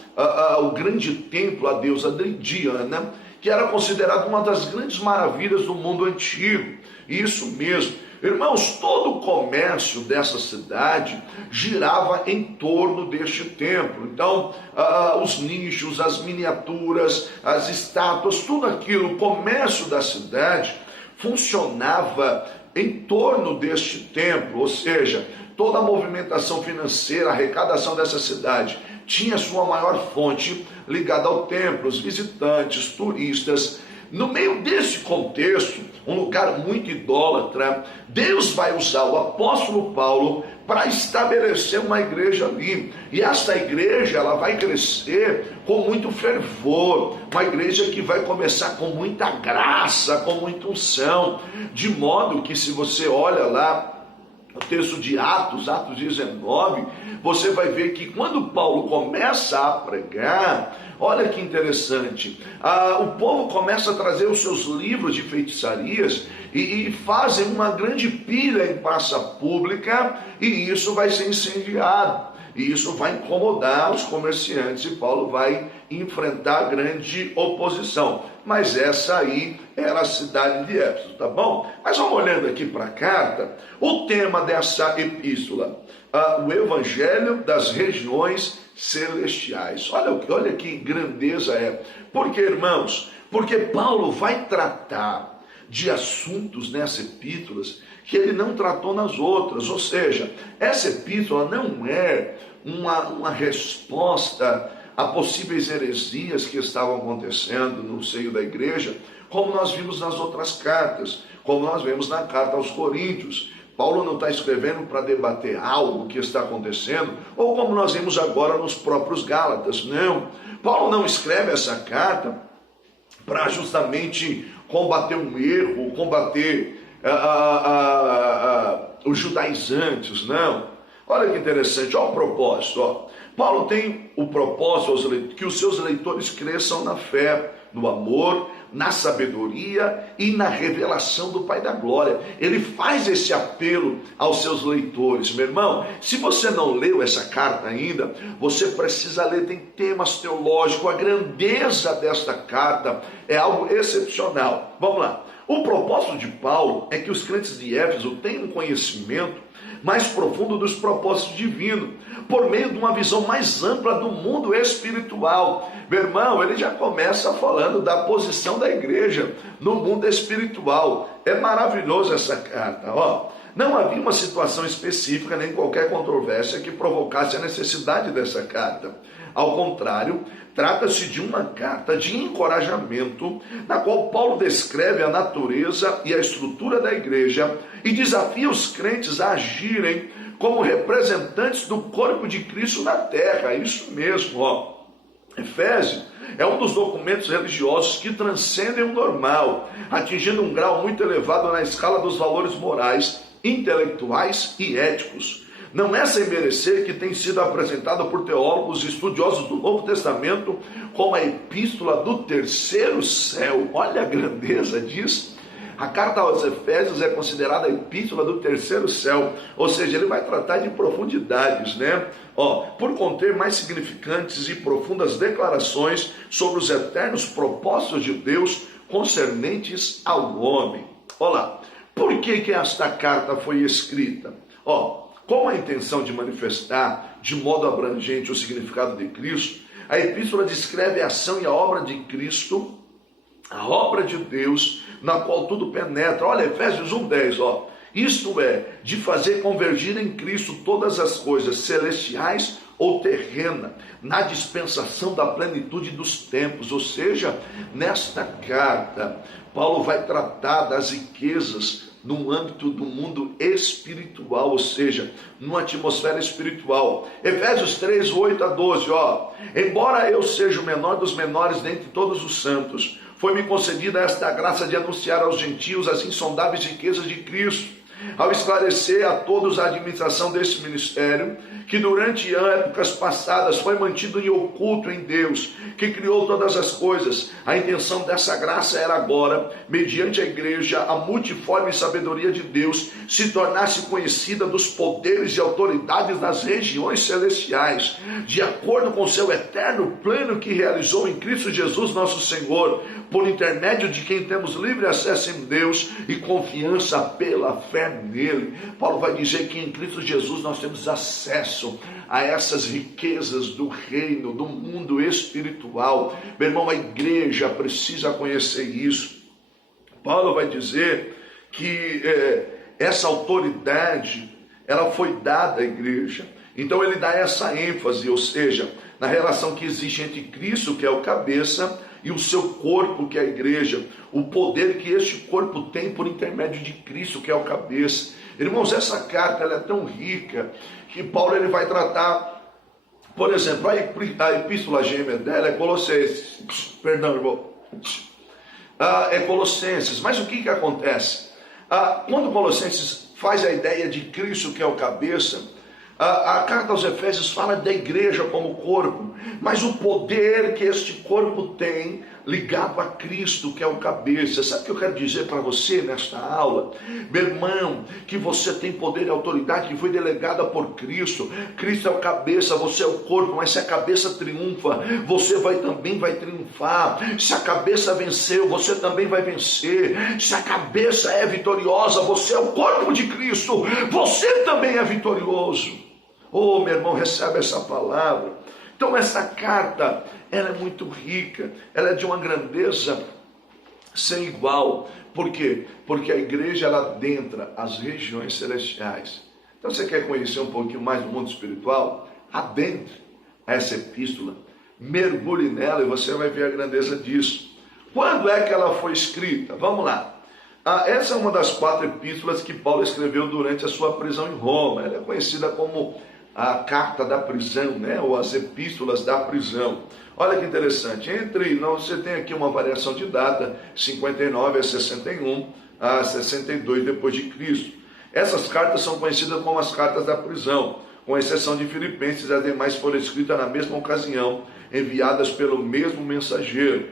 o grande templo, a deusa Diana, que era considerado uma das grandes maravilhas do mundo antigo. Isso mesmo. Irmãos, todo o comércio dessa cidade girava em torno deste templo. Então, os nichos, as miniaturas, as estátuas, tudo aquilo, o comércio da cidade funcionava em torno deste templo, ou seja, toda a movimentação financeira, a arrecadação dessa cidade tinha sua maior fonte ligada ao templo, os visitantes, turistas. No meio desse contexto, um lugar muito idólatra, Deus vai usar o apóstolo Paulo para estabelecer uma igreja ali. E essa igreja, ela vai crescer com muito fervor, uma igreja que vai começar com muita graça, com muita unção, de modo que, se você olha lá o texto de Atos 19, você vai ver que quando Paulo começa a pregar, olha que interessante, o povo começa a trazer os seus livros de feitiçarias e fazem uma grande pilha em praça pública, e isso vai ser incendiado. E isso vai incomodar os comerciantes, e Paulo vai enfrentar grande oposição. Mas essa aí era a cidade de Éfeso, tá bom? Mas vamos olhando aqui para a carta, o tema dessa epístola, o evangelho das regiões celestiais. Olha que grandeza é. Por que, irmãos? Porque Paulo vai tratar de assuntos nessas epístolas que ele não tratou nas outras. Ou seja, essa epístola não é uma resposta a possíveis heresias que estavam acontecendo no seio da igreja, como nós vimos nas outras cartas, como nós vemos na carta aos Coríntios. Paulo não está escrevendo para debater algo que está acontecendo, ou como nós vimos agora nos próprios Gálatas. Não, Paulo não escreve essa carta para justamente combater um erro, combater os judaizantes, não. Olha que interessante, olha o propósito. Paulo tem o propósito que os seus leitores cresçam na fé, no amor, na sabedoria e na revelação do Pai da Glória. Ele faz esse apelo aos seus leitores. Meu irmão, se você não leu essa carta ainda, você precisa ler, tem temas teológicos, a grandeza desta carta é algo excepcional. Vamos lá. O propósito de Paulo é que os crentes de Éfeso tenham um conhecimento mais profundo dos propósitos divinos, por meio de uma visão mais ampla do mundo espiritual. Meu irmão, ele já começa falando da posição da igreja no mundo espiritual. É maravilhoso essa carta, Não havia uma situação específica nem qualquer controvérsia que provocasse a necessidade dessa carta. Ao contrário, trata-se de uma carta de encorajamento, na qual Paulo descreve a natureza e a estrutura da igreja e desafia os crentes a agirem como representantes do corpo de Cristo na terra. Isso mesmo, Efésios é um dos documentos religiosos que transcendem o normal, atingindo um grau muito elevado na escala dos valores morais, intelectuais e éticos. Não é sem merecer que tem sido apresentado por teólogos e estudiosos do Novo Testamento como a epístola do terceiro céu. Olha a grandeza disso. A carta aos Efésios é considerada a epístola do terceiro céu, ou seja, ele vai tratar de profundidades, né? Por conter mais significantes e profundas declarações sobre os eternos propósitos de Deus concernentes ao homem. Olá, por que esta carta foi escrita? Com a intenção de manifestar de modo abrangente o significado de Cristo, a epístola descreve a ação e a obra de Cristo, a obra de Deus, na qual tudo penetra. Olha, Efésios 1:10, isto é, de fazer convergir em Cristo todas as coisas celestiais ou terrena, na dispensação da plenitude dos tempos. Ou seja, nesta carta, Paulo vai tratar das riquezas no âmbito do mundo espiritual, ou seja, numa atmosfera espiritual. Efésios 3, 8 a 12, embora eu seja o menor dos menores dentre todos os santos, foi-me concedida esta graça de anunciar aos gentios as insondáveis riquezas de Cristo, ao esclarecer a todos a administração desse ministério, que durante épocas passadas foi mantido em oculto em Deus, que criou todas as coisas. A intenção dessa graça era agora, mediante a igreja, a multiforme sabedoria de Deus se tornasse conhecida dos poderes e autoridades das regiões celestiais, de acordo com seu eterno plano que realizou em Cristo Jesus nosso Senhor, por intermédio de quem temos livre acesso em Deus e confiança pela fé nele. Paulo vai dizer que em Cristo Jesus nós temos acesso a essas riquezas do reino, do mundo espiritual. Meu irmão, a igreja precisa conhecer isso. Paulo vai dizer que essa autoridade, ela foi dada à igreja. Então ele dá essa ênfase, ou seja, na relação que existe entre Cristo, que é o cabeça, e o seu corpo, que é a igreja, o poder que este corpo tem por intermédio de Cristo, que é o cabeça. Irmãos, essa carta ela é tão rica que Paulo ele vai tratar, por exemplo, a epístola gêmea dela é Colossenses, é Colossenses, mas o que acontece? Quando Colossenses faz a ideia de Cristo, que é o cabeça, a carta aos Efésios fala da igreja como corpo, mas o poder que este corpo tem ligado a Cristo, que é o cabeça. Sabe o que eu quero dizer para você nesta aula? Meu irmão, que você tem poder e autoridade que foi delegada por Cristo. Cristo é o cabeça, você é o corpo, mas se a cabeça triunfa, você também vai triunfar. Se a cabeça venceu, você também vai vencer. Se a cabeça é vitoriosa, você é o corpo de Cristo, você também é vitorioso. Oh, meu irmão, recebe essa palavra. Então essa carta, ela é muito rica, ela é de uma grandeza sem igual. Por quê? Porque a igreja, ela adentra as regiões celestiais. Então você quer conhecer um pouquinho mais do mundo espiritual? Adentre essa epístola, mergulhe nela e você vai ver a grandeza disso. Quando é que ela foi escrita? Vamos lá. Essa é uma das 4 epístolas que Paulo escreveu durante a sua prisão em Roma. Ela é conhecida como a carta da prisão, né? Ou as epístolas da prisão. Olha que interessante, você tem aqui uma variação de data, 59 a 61 a 62 depois de Cristo. Essas cartas são conhecidas como as cartas da prisão, com exceção de Filipenses, as demais foram escritas na mesma ocasião, enviadas pelo mesmo mensageiro,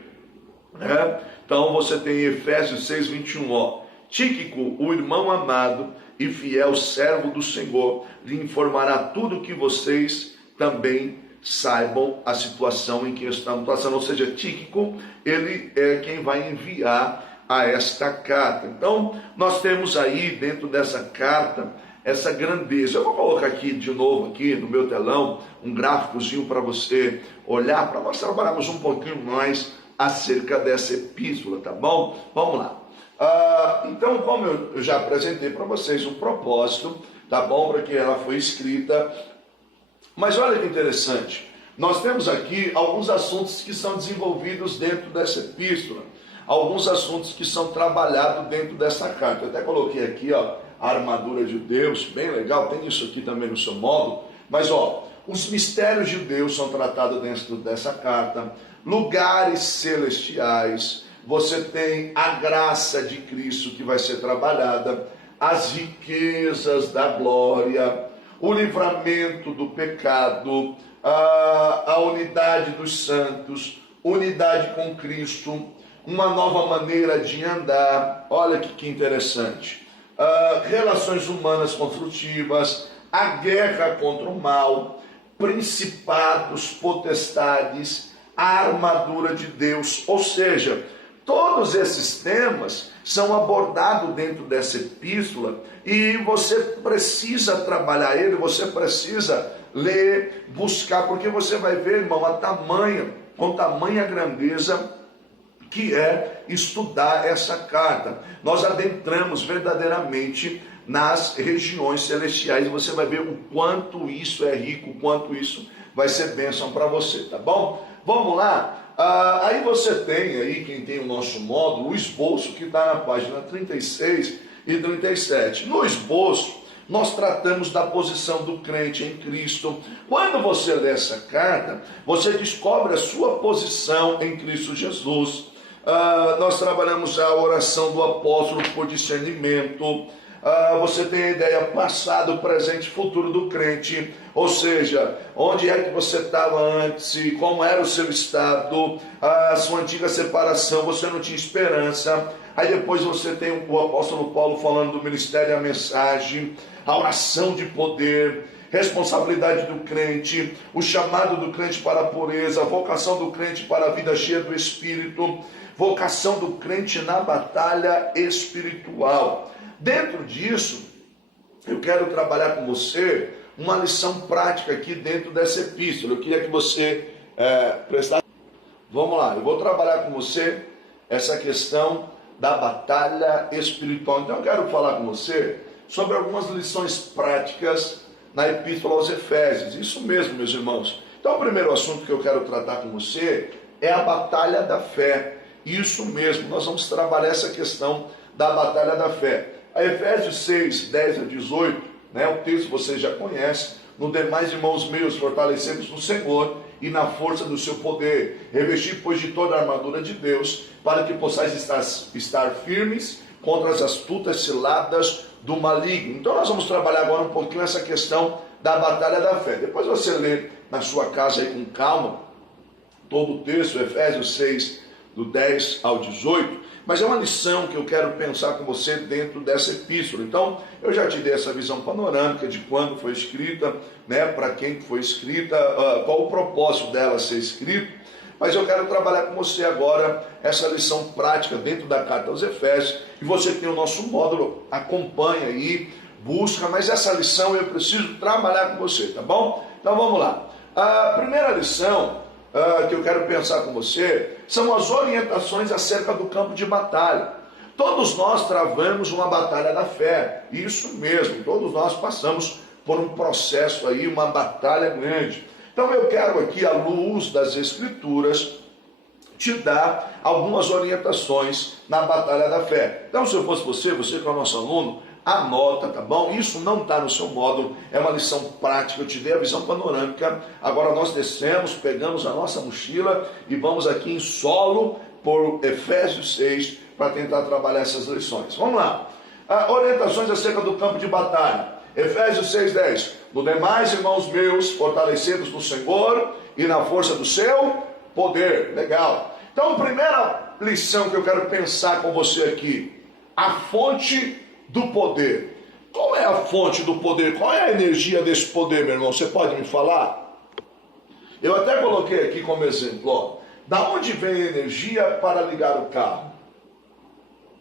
né? Então você tem Efésios 6, 21, Tíquico, o irmão amado e fiel servo do Senhor, lhe informará tudo o que vocês também saibam a situação em que estamos passando. Ou seja, Tíquico, ele é quem vai enviar a esta carta. Então, nós temos aí dentro dessa carta essa grandeza. Eu vou colocar aqui de novo aqui no meu telão um gráficozinho para você olhar, para nós trabalharmos um pouquinho mais acerca dessa epístola, tá bom? Vamos lá. Então, como eu já apresentei para vocês o propósito, tá bom, para que ela foi escrita. Mas olha que interessante, nós temos aqui alguns assuntos que são desenvolvidos dentro dessa epístola, alguns assuntos que são trabalhados dentro dessa carta. Eu até coloquei aqui, a armadura de Deus, bem legal, tem isso aqui também no seu módulo. Mas os mistérios de Deus são tratados dentro dessa carta, lugares celestiais, você tem a graça de Cristo que vai ser trabalhada, as riquezas da glória, o livramento do pecado, a unidade dos santos, unidade com Cristo, uma nova maneira de andar. Olha que interessante. Relações humanas construtivas, a guerra contra o mal, principados, potestades, a armadura de Deus. Ou seja, todos esses temas são abordados dentro dessa epístola e você precisa trabalhar ele, você precisa ler, buscar, porque você vai ver, irmão, com tamanha grandeza que é estudar essa carta. Nós adentramos verdadeiramente nas regiões celestiais. Você vai ver o quanto isso é rico, o quanto isso vai ser bênção para você, tá bom? Vamos lá. Aí você tem aí, quem tem o nosso módulo, o esboço que está na página 36 e 37. No esboço, nós tratamos da posição do crente em Cristo. Quando você lê essa carta, você descobre a sua posição em Cristo Jesus. Nós trabalhamos a oração do apóstolo por discernimento. Você tem a ideia passado, presente e futuro do crente, ou seja, onde é que você estava antes, como era o seu estado, a sua antiga separação, você não tinha esperança. Aí depois você tem o apóstolo Paulo falando do ministério e a mensagem, a oração de poder, responsabilidade do crente, o chamado do crente para a pureza, a vocação do crente para a vida cheia do Espírito, vocação do crente na batalha espiritual. Dentro disso, eu quero trabalhar com você uma lição prática aqui dentro dessa epístola. Eu queria que você prestasse. Vamos lá, eu vou trabalhar com você essa questão da batalha espiritual. Então eu quero falar com você sobre algumas lições práticas na epístola aos Efésios. Isso mesmo, meus irmãos. Então o primeiro assunto que eu quero tratar com você é a batalha da fé. Isso mesmo, nós vamos trabalhar essa questão da batalha da fé. A Efésios 6, 10 a 18, o texto você já conhece. No demais, irmãos meus, fortalecemos no Senhor e na força do seu poder. Revestir, pois, de toda a armadura de Deus, para que possais estar firmes contra as astutas ciladas do maligno. Então nós vamos trabalhar agora um pouquinho essa questão da batalha da fé. Depois você lê na sua casa aí com calma todo o texto, Efésios 6, do 10 ao 18. Mas é uma lição que eu quero pensar com você dentro dessa epístola. Então, eu já te dei essa visão panorâmica de quando foi escrita, para quem foi escrita, qual o propósito dela ser escrita. Mas eu quero trabalhar com você agora essa lição prática dentro da carta aos Efésios. E você tem o nosso módulo, acompanha aí, busca. Mas essa lição eu preciso trabalhar com você, tá bom? Então vamos lá. A primeira lição que eu quero pensar com você são as orientações acerca do campo de batalha. Todos nós travamos uma batalha da fé, isso mesmo, todos nós passamos por um processo aí, uma batalha grande. Então eu quero aqui, à luz das Escrituras, te dar algumas orientações na batalha da fé. Então se eu fosse você que é o nosso aluno, anota, tá bom? Isso não está no seu módulo, é uma lição prática, eu te dei a visão panorâmica. Agora nós descemos, pegamos a nossa mochila e vamos aqui em solo por Efésios 6 para tentar trabalhar essas lições. Vamos lá. Orientações acerca do campo de batalha. Efésios 6:10. No demais, irmãos meus, fortalecidos no Senhor e na força do seu poder. Legal. Então, a primeira lição que eu quero pensar com você aqui, a fonte do poder. Qual é a fonte do poder? Qual é a energia desse poder, meu irmão? Você pode me falar? Eu até coloquei aqui como exemplo, da onde vem a energia para ligar o carro?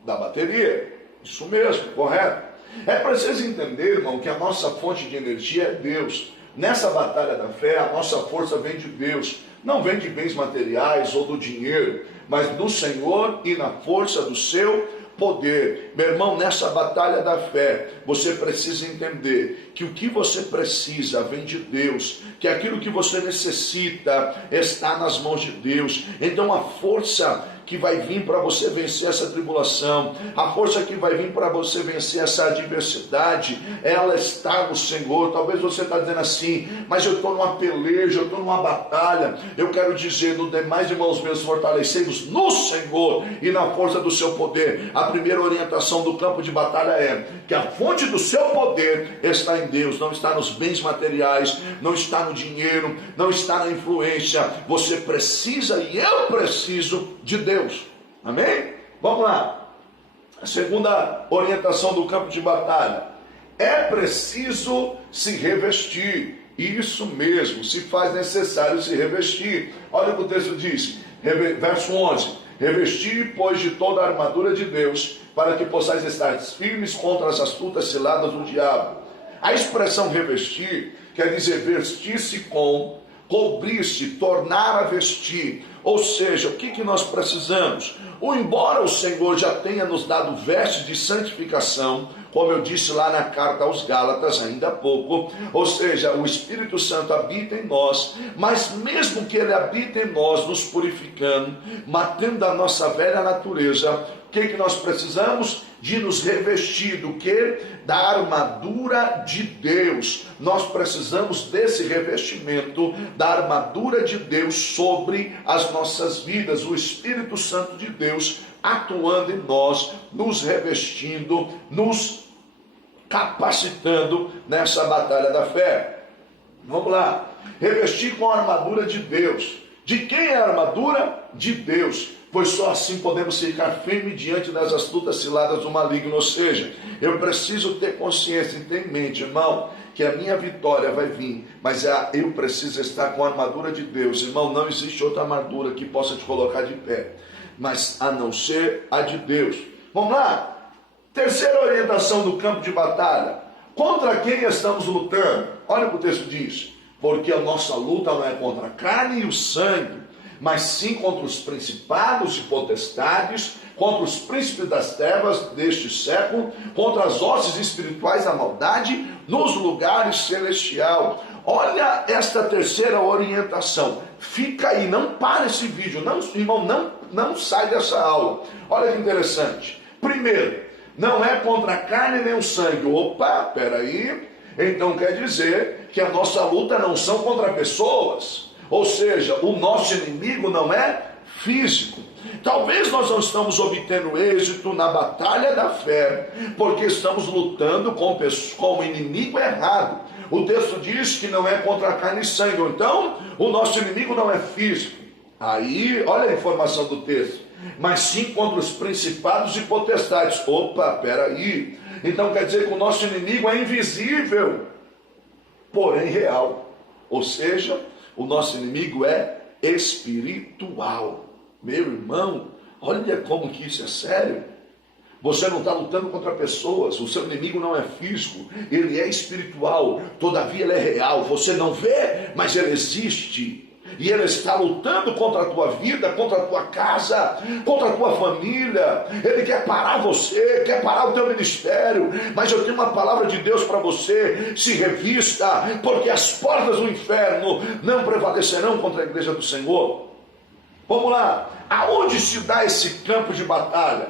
Da bateria. Isso mesmo, correto? É preciso entender, irmão, que a nossa fonte de energia é Deus. Nessa batalha da fé, a nossa força vem de Deus. Não vem de bens materiais ou do dinheiro, mas do Senhor e na força do seu poder. Meu irmão, nessa batalha da fé, você precisa entender que o que você precisa vem de Deus, que aquilo que você necessita está nas mãos de Deus. Então a força que vai vir para você vencer essa tribulação, a força que vai vir para você vencer essa adversidade, ela está no Senhor. Talvez você está dizendo assim, mas eu estou numa peleja, eu estou numa batalha. Eu quero dizer, no demais, irmãos meus, fortalecemos no Senhor e na força do seu poder. A primeira orientação do campo de batalha é que a fonte do seu poder está em Deus, não está nos bens materiais, não está no dinheiro, não está na influência. Você precisa e eu preciso de Deus. Amém? Vamos lá. A segunda orientação do campo de batalha. É preciso se revestir. Isso mesmo, se faz necessário se revestir. Olha o que o texto diz. Verso 11. Revestir, pois, de toda a armadura de Deus, para que possais estar firmes contra as astutas ciladas do diabo. A expressão revestir quer dizer vestir-se com, cobrir-se, tornar a vestir. Ou seja, o que nós precisamos? Embora o Senhor já tenha nos dado vestes de santificação, como eu disse lá na carta aos Gálatas ainda há pouco, ou seja, o Espírito Santo habita em nós, mas mesmo que ele habite em nós, nos purificando, matando a nossa velha natureza, o que nós precisamos? De nos revestir do que? Da armadura de Deus. Nós precisamos desse revestimento, da armadura de Deus sobre as nossas vidas, o Espírito Santo de Deus atuando em nós, nos revestindo, nos capacitando nessa batalha da fé. Vamos lá, revestir com a armadura de Deus. De quem é a armadura? De Deus. Pois só assim podemos ficar firmes diante das astutas ciladas do maligno. Ou seja, eu preciso ter consciência e ter em mente, irmão, que a minha vitória vai vir, mas eu preciso estar com a armadura de Deus. Irmão, não existe outra armadura que possa te colocar de pé, mas a não ser a de Deus. Vamos lá? Terceira orientação do campo de batalha. Contra quem estamos lutando? Olha o que o texto diz. Porque a nossa luta não é contra a carne e o sangue, mas sim contra os principados e potestades, contra os príncipes das trevas deste século, contra as hostes espirituais da maldade nos lugares celestiais. Olha esta terceira orientação. Fica aí, não para esse vídeo, não, irmão, não sai dessa aula. Olha que interessante. Primeiro, não é contra a carne nem o sangue. Opa, peraí. Então quer dizer que a nossa luta não são contra pessoas. Ou seja, o nosso inimigo não é físico. Talvez nós não estamos obtendo êxito na batalha da fé, porque estamos lutando com o inimigo errado. O texto diz que não é contra a carne e sangue. Então, o nosso inimigo não é físico. Aí, olha a informação do texto. Mas sim contra os principados e potestades. Opa, peraí. Então quer dizer que o nosso inimigo é invisível, porém real. Ou seja, o nosso inimigo é espiritual. Meu irmão, olha como que isso é sério. Você não está lutando contra pessoas, o seu inimigo não é físico, ele é espiritual, todavia ele é real. Você não vê, mas ele existe. E ele está lutando contra a tua vida, contra a tua casa, contra a tua família. Ele quer parar você, quer parar o teu ministério. Mas eu tenho uma palavra de Deus para você: se revista, porque as portas do inferno não prevalecerão contra a igreja do Senhor. Vamos lá, aonde se dá esse campo de batalha?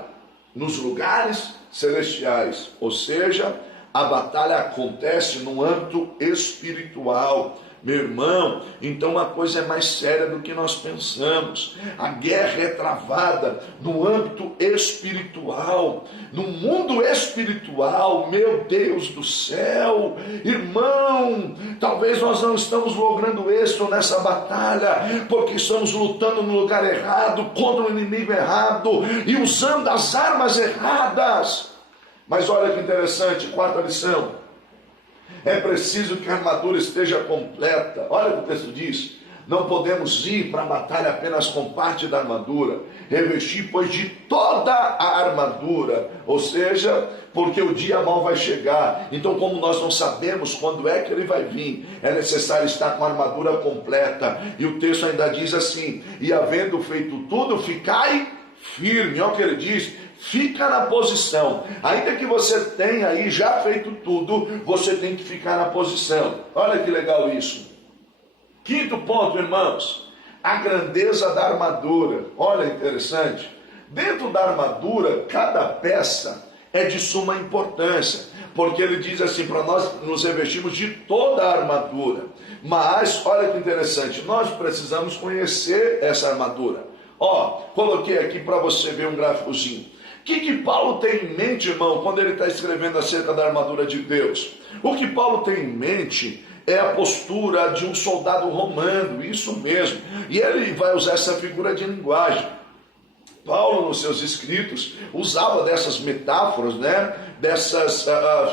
Nos lugares celestiais, ou seja, a batalha acontece no âmbito espiritual. Meu irmão, então uma coisa é mais séria do que nós pensamos. A guerra é travada no âmbito espiritual, no mundo espiritual. Meu Deus do céu, irmão, talvez nós não estamos logrando êxito nessa batalha, porque estamos lutando no lugar errado, contra o inimigo errado e usando as armas erradas. Mas olha que interessante, quarta lição. É preciso que a armadura esteja completa. Olha o que o texto diz. Não podemos ir para a batalha apenas com parte da armadura. Revestir, pois, de toda a armadura. Ou seja, porque o dia mau vai chegar. Então, como nós não sabemos quando é que ele vai vir, é necessário estar com a armadura completa. E o texto ainda diz assim: e havendo feito tudo, ficai firme. Olha o que ele diz. Fica na posição. Ainda que você tenha aí já feito tudo, você tem que ficar na posição. Olha que legal isso. Quinto ponto, irmãos, a grandeza da armadura. Olha, interessante. Dentro da armadura, cada peça é de suma importância, porque ele diz assim, para nós nos revestirmos de toda a armadura. Mas, olha que interessante, nós precisamos conhecer essa armadura. Coloquei aqui para você ver um gráficozinho. O que Paulo tem em mente, irmão, quando ele está escrevendo acerca da armadura de Deus? O que Paulo tem em mente é a postura de um soldado romano, isso mesmo. E ele vai usar essa figura de linguagem. Paulo, nos seus escritos, usava dessas metáforas, dessas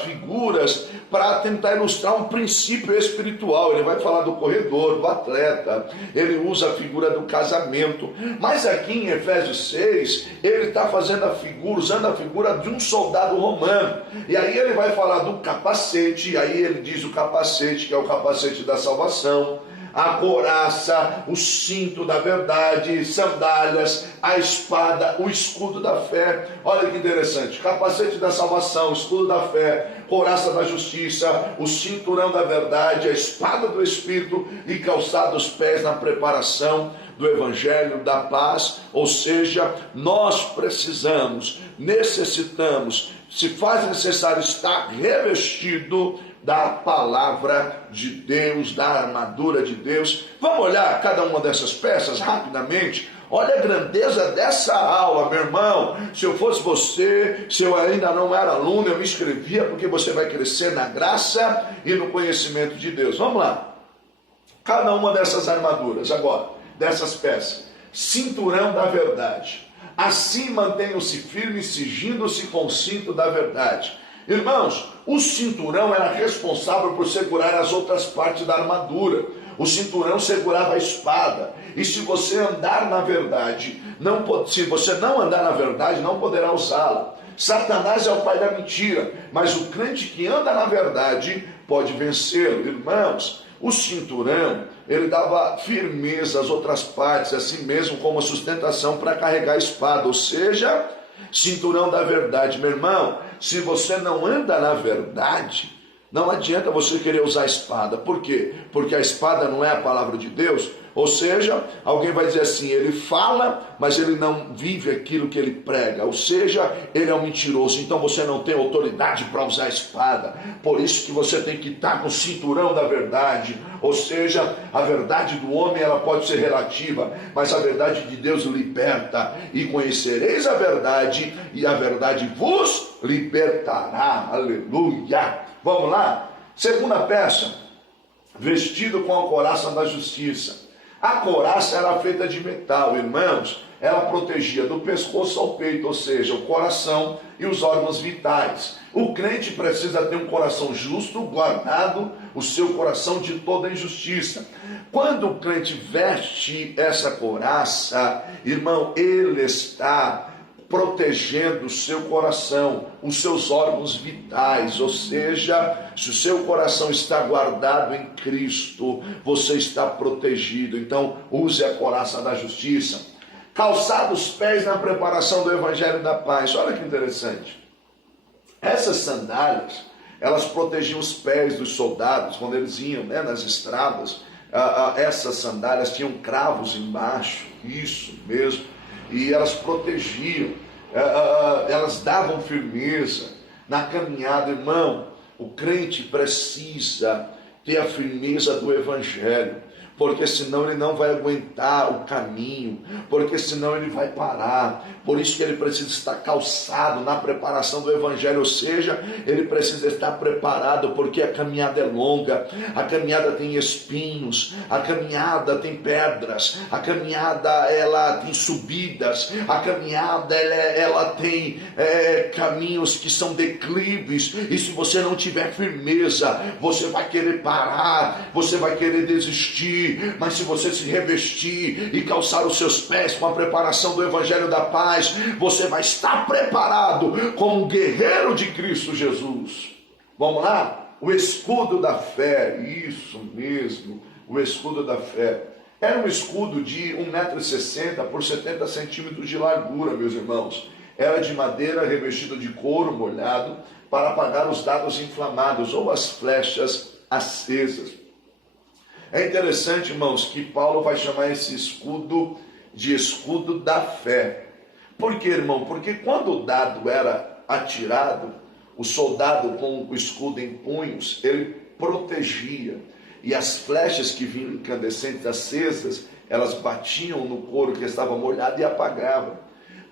figuras, para tentar ilustrar um princípio espiritual. Ele vai falar do corredor, do atleta, ele usa a figura do casamento. Mas aqui em Efésios 6, ele está fazendo usando a figura de um soldado romano. E aí ele vai falar do capacete, e aí ele diz o capacete, que é o capacete da salvação. a couraça, o cinto da verdade, sandálias, a espada, o escudo da fé. Olha que interessante, capacete da salvação, escudo da fé, couraça da justiça, o cinturão da verdade, a espada do Espírito e calçar os pés na preparação do Evangelho da paz. Ou seja, nós precisamos, necessitamos, se faz necessário estar revestido da palavra de Deus, da armadura de Deus. Vamos olhar cada uma dessas peças rapidamente. Olha a grandeza dessa aula, meu irmão. Se eu fosse você, se eu ainda não era aluno, eu me inscrevia, porque você vai crescer na graça e no conhecimento de Deus. Vamos lá. Cada uma dessas armaduras agora, dessas peças. Cinturão da verdade. Assim mantenham-se firmes, cingindo-se com o cinto da verdade. Irmãos, o cinturão era responsável por segurar as outras partes da armadura. O cinturão segurava a espada. E se você andar na verdade, se você não andar na verdade, não poderá usá-la. Satanás é o pai da mentira, mas o crente que anda na verdade pode vencê-lo. Irmãos, o cinturão, ele dava firmeza às outras partes, assim mesmo como sustentação para carregar a espada. Ou seja, cinturão da verdade. Meu irmão, se você não anda na verdade, não adianta você querer usar a espada. Por quê? Porque a espada não é a palavra de Deus. Ou seja, alguém vai dizer assim, ele fala, mas ele não vive aquilo que ele prega. Ou seja, ele é um mentiroso. Então você não tem autoridade para usar a espada. Por isso que você tem que estar com o cinturão da verdade. Ou seja, a verdade do homem ela pode ser relativa, mas a verdade de Deus liberta. E conhecereis a verdade, e a verdade vos libertará. Aleluia! Vamos lá? Segunda peça, vestido com a couraça da justiça. A couraça era feita de metal, irmãos. Ela protegia do pescoço ao peito, ou seja, o coração e os órgãos vitais. O crente precisa ter um coração justo, guardado o seu coração de toda injustiça. Quando o crente veste essa couraça, irmão, ele está protegendo o seu coração, os seus órgãos vitais. Ou seja, se o seu coração está guardado em Cristo, você está protegido. Então, use a couraça da justiça. Calçar os pés na preparação do Evangelho da paz. Olha que interessante. Essas sandálias, elas protegiam os pés dos soldados quando eles iam, nas estradas. Essas sandálias tinham cravos embaixo, isso mesmo. E elas protegiam, elas davam firmeza na caminhada. Irmão, o crente precisa ter a firmeza do Evangelho, porque senão ele não vai aguentar o caminho, porque senão ele vai parar. Por isso que ele precisa estar calçado na preparação do Evangelho, ou seja, ele precisa estar preparado, porque a caminhada é longa, a caminhada tem espinhos, a caminhada tem pedras, a caminhada ela tem subidas, a caminhada ela tem caminhos que são declives, e se você não tiver firmeza, você vai querer parar, você vai querer desistir. Mas se você se revestir e calçar os seus pés com a preparação do Evangelho da paz, você vai estar preparado como um guerreiro de Cristo Jesus. Vamos lá? O escudo da fé, isso mesmo, o escudo da fé. Era um escudo de 1,60 m por 70 centímetros de largura, meus irmãos. Era de madeira revestido de couro molhado para apagar os dardos inflamados ou as flechas acesas. É interessante, irmãos, que Paulo vai chamar esse escudo de escudo da fé. Por quê, irmão? Porque quando o dardo era atirado, o soldado com o escudo em punhos, ele protegia. E as flechas que vinham incandescentes, acesas, elas batiam no couro que estava molhado e apagavam.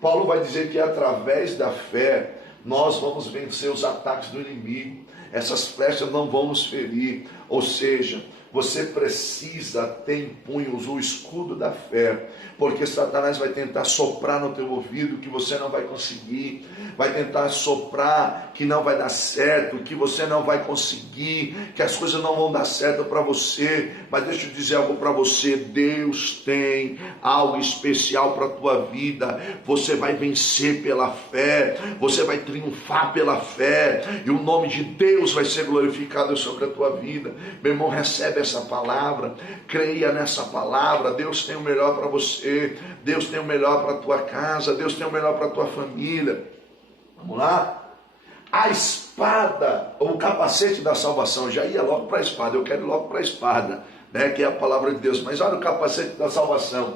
Paulo vai dizer que através da fé, nós vamos vencer os ataques do inimigo. Essas flechas não vão nos ferir. Ou seja, você precisa ter em punhos o escudo da fé, porque Satanás vai tentar soprar no teu ouvido que você não vai conseguir, vai tentar soprar que não vai dar certo, que você não vai conseguir, que as coisas não vão dar certo para você. Mas deixa eu dizer algo para você: Deus tem algo especial para a tua vida. Você vai vencer pela fé, você vai triunfar pela fé, e o nome de Deus Deus vai ser glorificado sobre a tua vida. Meu irmão, recebe essa palavra, creia nessa palavra. Deus tem o melhor para você, Deus tem o melhor para a tua casa, Deus tem o melhor para a tua família. Vamos lá? A espada, ou o capacete da salvação, eu já ia logo para a espada, eu quero ir logo para a espada, né, que é a palavra de Deus. Mas olha o capacete da salvação.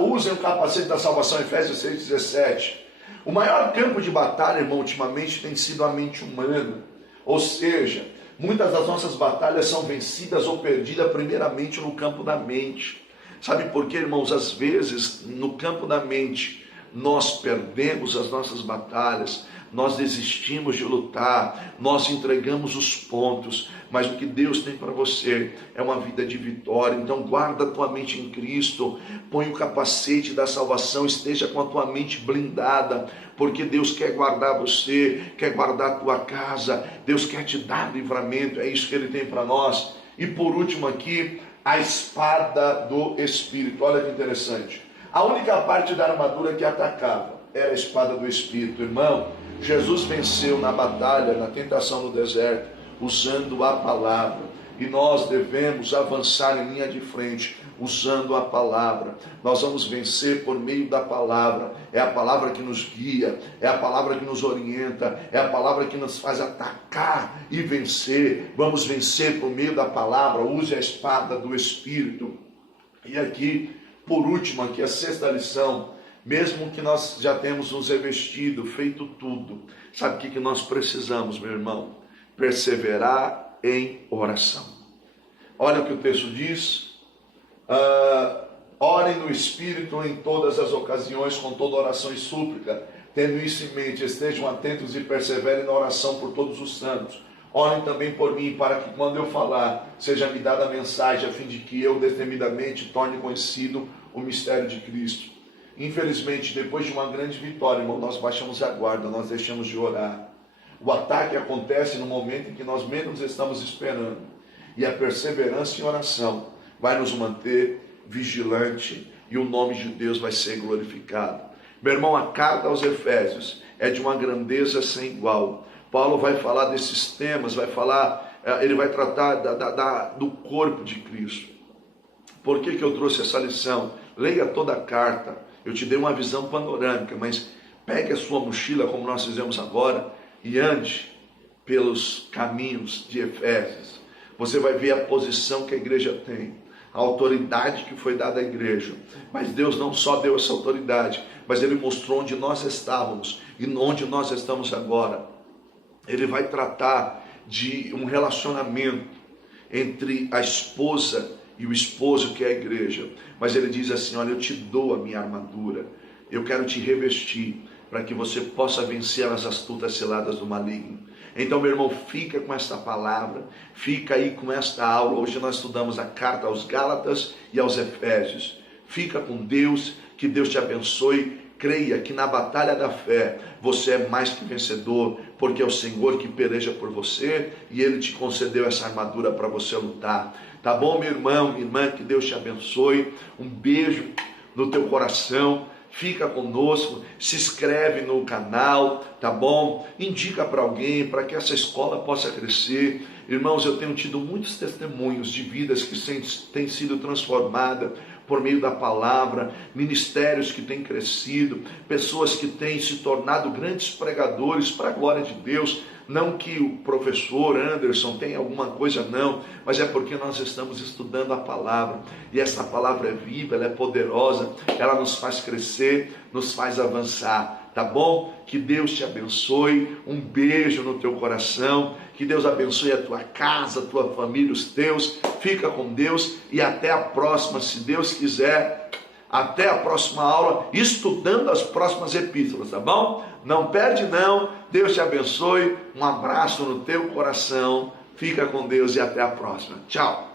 Usem o capacete da salvação, Efésios 6,17. O maior campo de batalha, irmão, ultimamente tem sido a mente humana. Ou seja, muitas das nossas batalhas são vencidas ou perdidas primeiramente no campo da mente. Sabe por quê, irmãos? Às vezes, no campo da mente, nós perdemos as nossas batalhas, nós desistimos de lutar, nós entregamos os pontos, mas o que Deus tem para você é uma vida de vitória. Então guarda a tua mente em Cristo, põe o capacete da salvação, esteja com a tua mente blindada, porque Deus quer guardar você, quer guardar a tua casa, Deus quer te dar livramento, é isso que Ele tem para nós. E por último aqui, a espada do Espírito. Olha que interessante, a única parte da armadura que atacava era a espada do Espírito. Irmão, Jesus venceu na batalha, na tentação no deserto, usando a palavra. E nós devemos avançar em linha de frente, usando a palavra. Nós vamos vencer por meio da palavra. É a palavra que nos guia, é a palavra que nos orienta, é a palavra que nos faz atacar e vencer. Vamos vencer por meio da palavra. Use a espada do Espírito. E aqui, por último, aqui a sexta lição. Mesmo que nós já temos nos revestido, feito tudo, sabe o que nós precisamos, meu irmão? Perseverar em oração. Olha o que o texto diz. Orem no Espírito em todas as ocasiões, com toda oração e súplica. Tendo isso em mente, estejam atentos e perseverem na oração por todos os santos. Orem também por mim, para que quando eu falar, seja me dada a mensagem, a fim de que eu destemidamente torne conhecido o mistério de Cristo. Infelizmente, depois de uma grande vitória, irmão, nós baixamos a guarda, nós deixamos de orar. O ataque acontece no momento em que nós menos estamos esperando. E a perseverança em oração vai nos manter vigilante e o nome de Deus vai ser glorificado. Meu irmão, a carta aos Efésios é de uma grandeza sem igual. Paulo vai falar desses temas, ele vai tratar do corpo de Cristo. Por que eu trouxe essa lição? Leia toda a carta. Eu te dei uma visão panorâmica, mas pegue a sua mochila, como nós fizemos agora, e ande pelos caminhos de Efésios. Você vai ver a posição que a igreja tem, a autoridade que foi dada à igreja. Mas Deus não só deu essa autoridade, mas Ele mostrou onde nós estávamos e onde nós estamos agora. Ele vai tratar de um relacionamento entre a esposa e o esposo, que é a igreja. Mas ele diz assim: olha, eu te dou a minha armadura, eu quero te revestir, para que você possa vencer as astutas ciladas do maligno. Então, meu irmão, fica com esta palavra, fica aí com esta aula. Hoje nós estudamos a carta aos Gálatas e aos Efésios. Fica com Deus, que Deus te abençoe. Creia que na batalha da fé você é mais que vencedor, porque é o Senhor que peleja por você e Ele te concedeu essa armadura para você lutar. Tá bom, meu irmão, minha irmã? Que Deus te abençoe. Um beijo no teu coração. Fica conosco, se inscreve no canal, tá bom? Indica para alguém, para que essa escola possa crescer. Irmãos, eu tenho tido muitos testemunhos de vidas que têm sido transformadas por meio da palavra, ministérios que têm crescido, pessoas que têm se tornado grandes pregadores para a glória de Deus. Não que o professor Anderson tenha alguma coisa, não, mas é porque nós estamos estudando a palavra, e essa palavra é viva, ela é poderosa, ela nos faz crescer, nos faz avançar, tá bom? Que Deus te abençoe, um beijo no teu coração, que Deus abençoe a tua casa, a tua família, os teus. Fica com Deus e até a próxima, se Deus quiser. Até a próxima aula, estudando as próximas epístolas, tá bom? Não perde não, Deus te abençoe, um abraço no teu coração, fica com Deus e até a próxima. Tchau!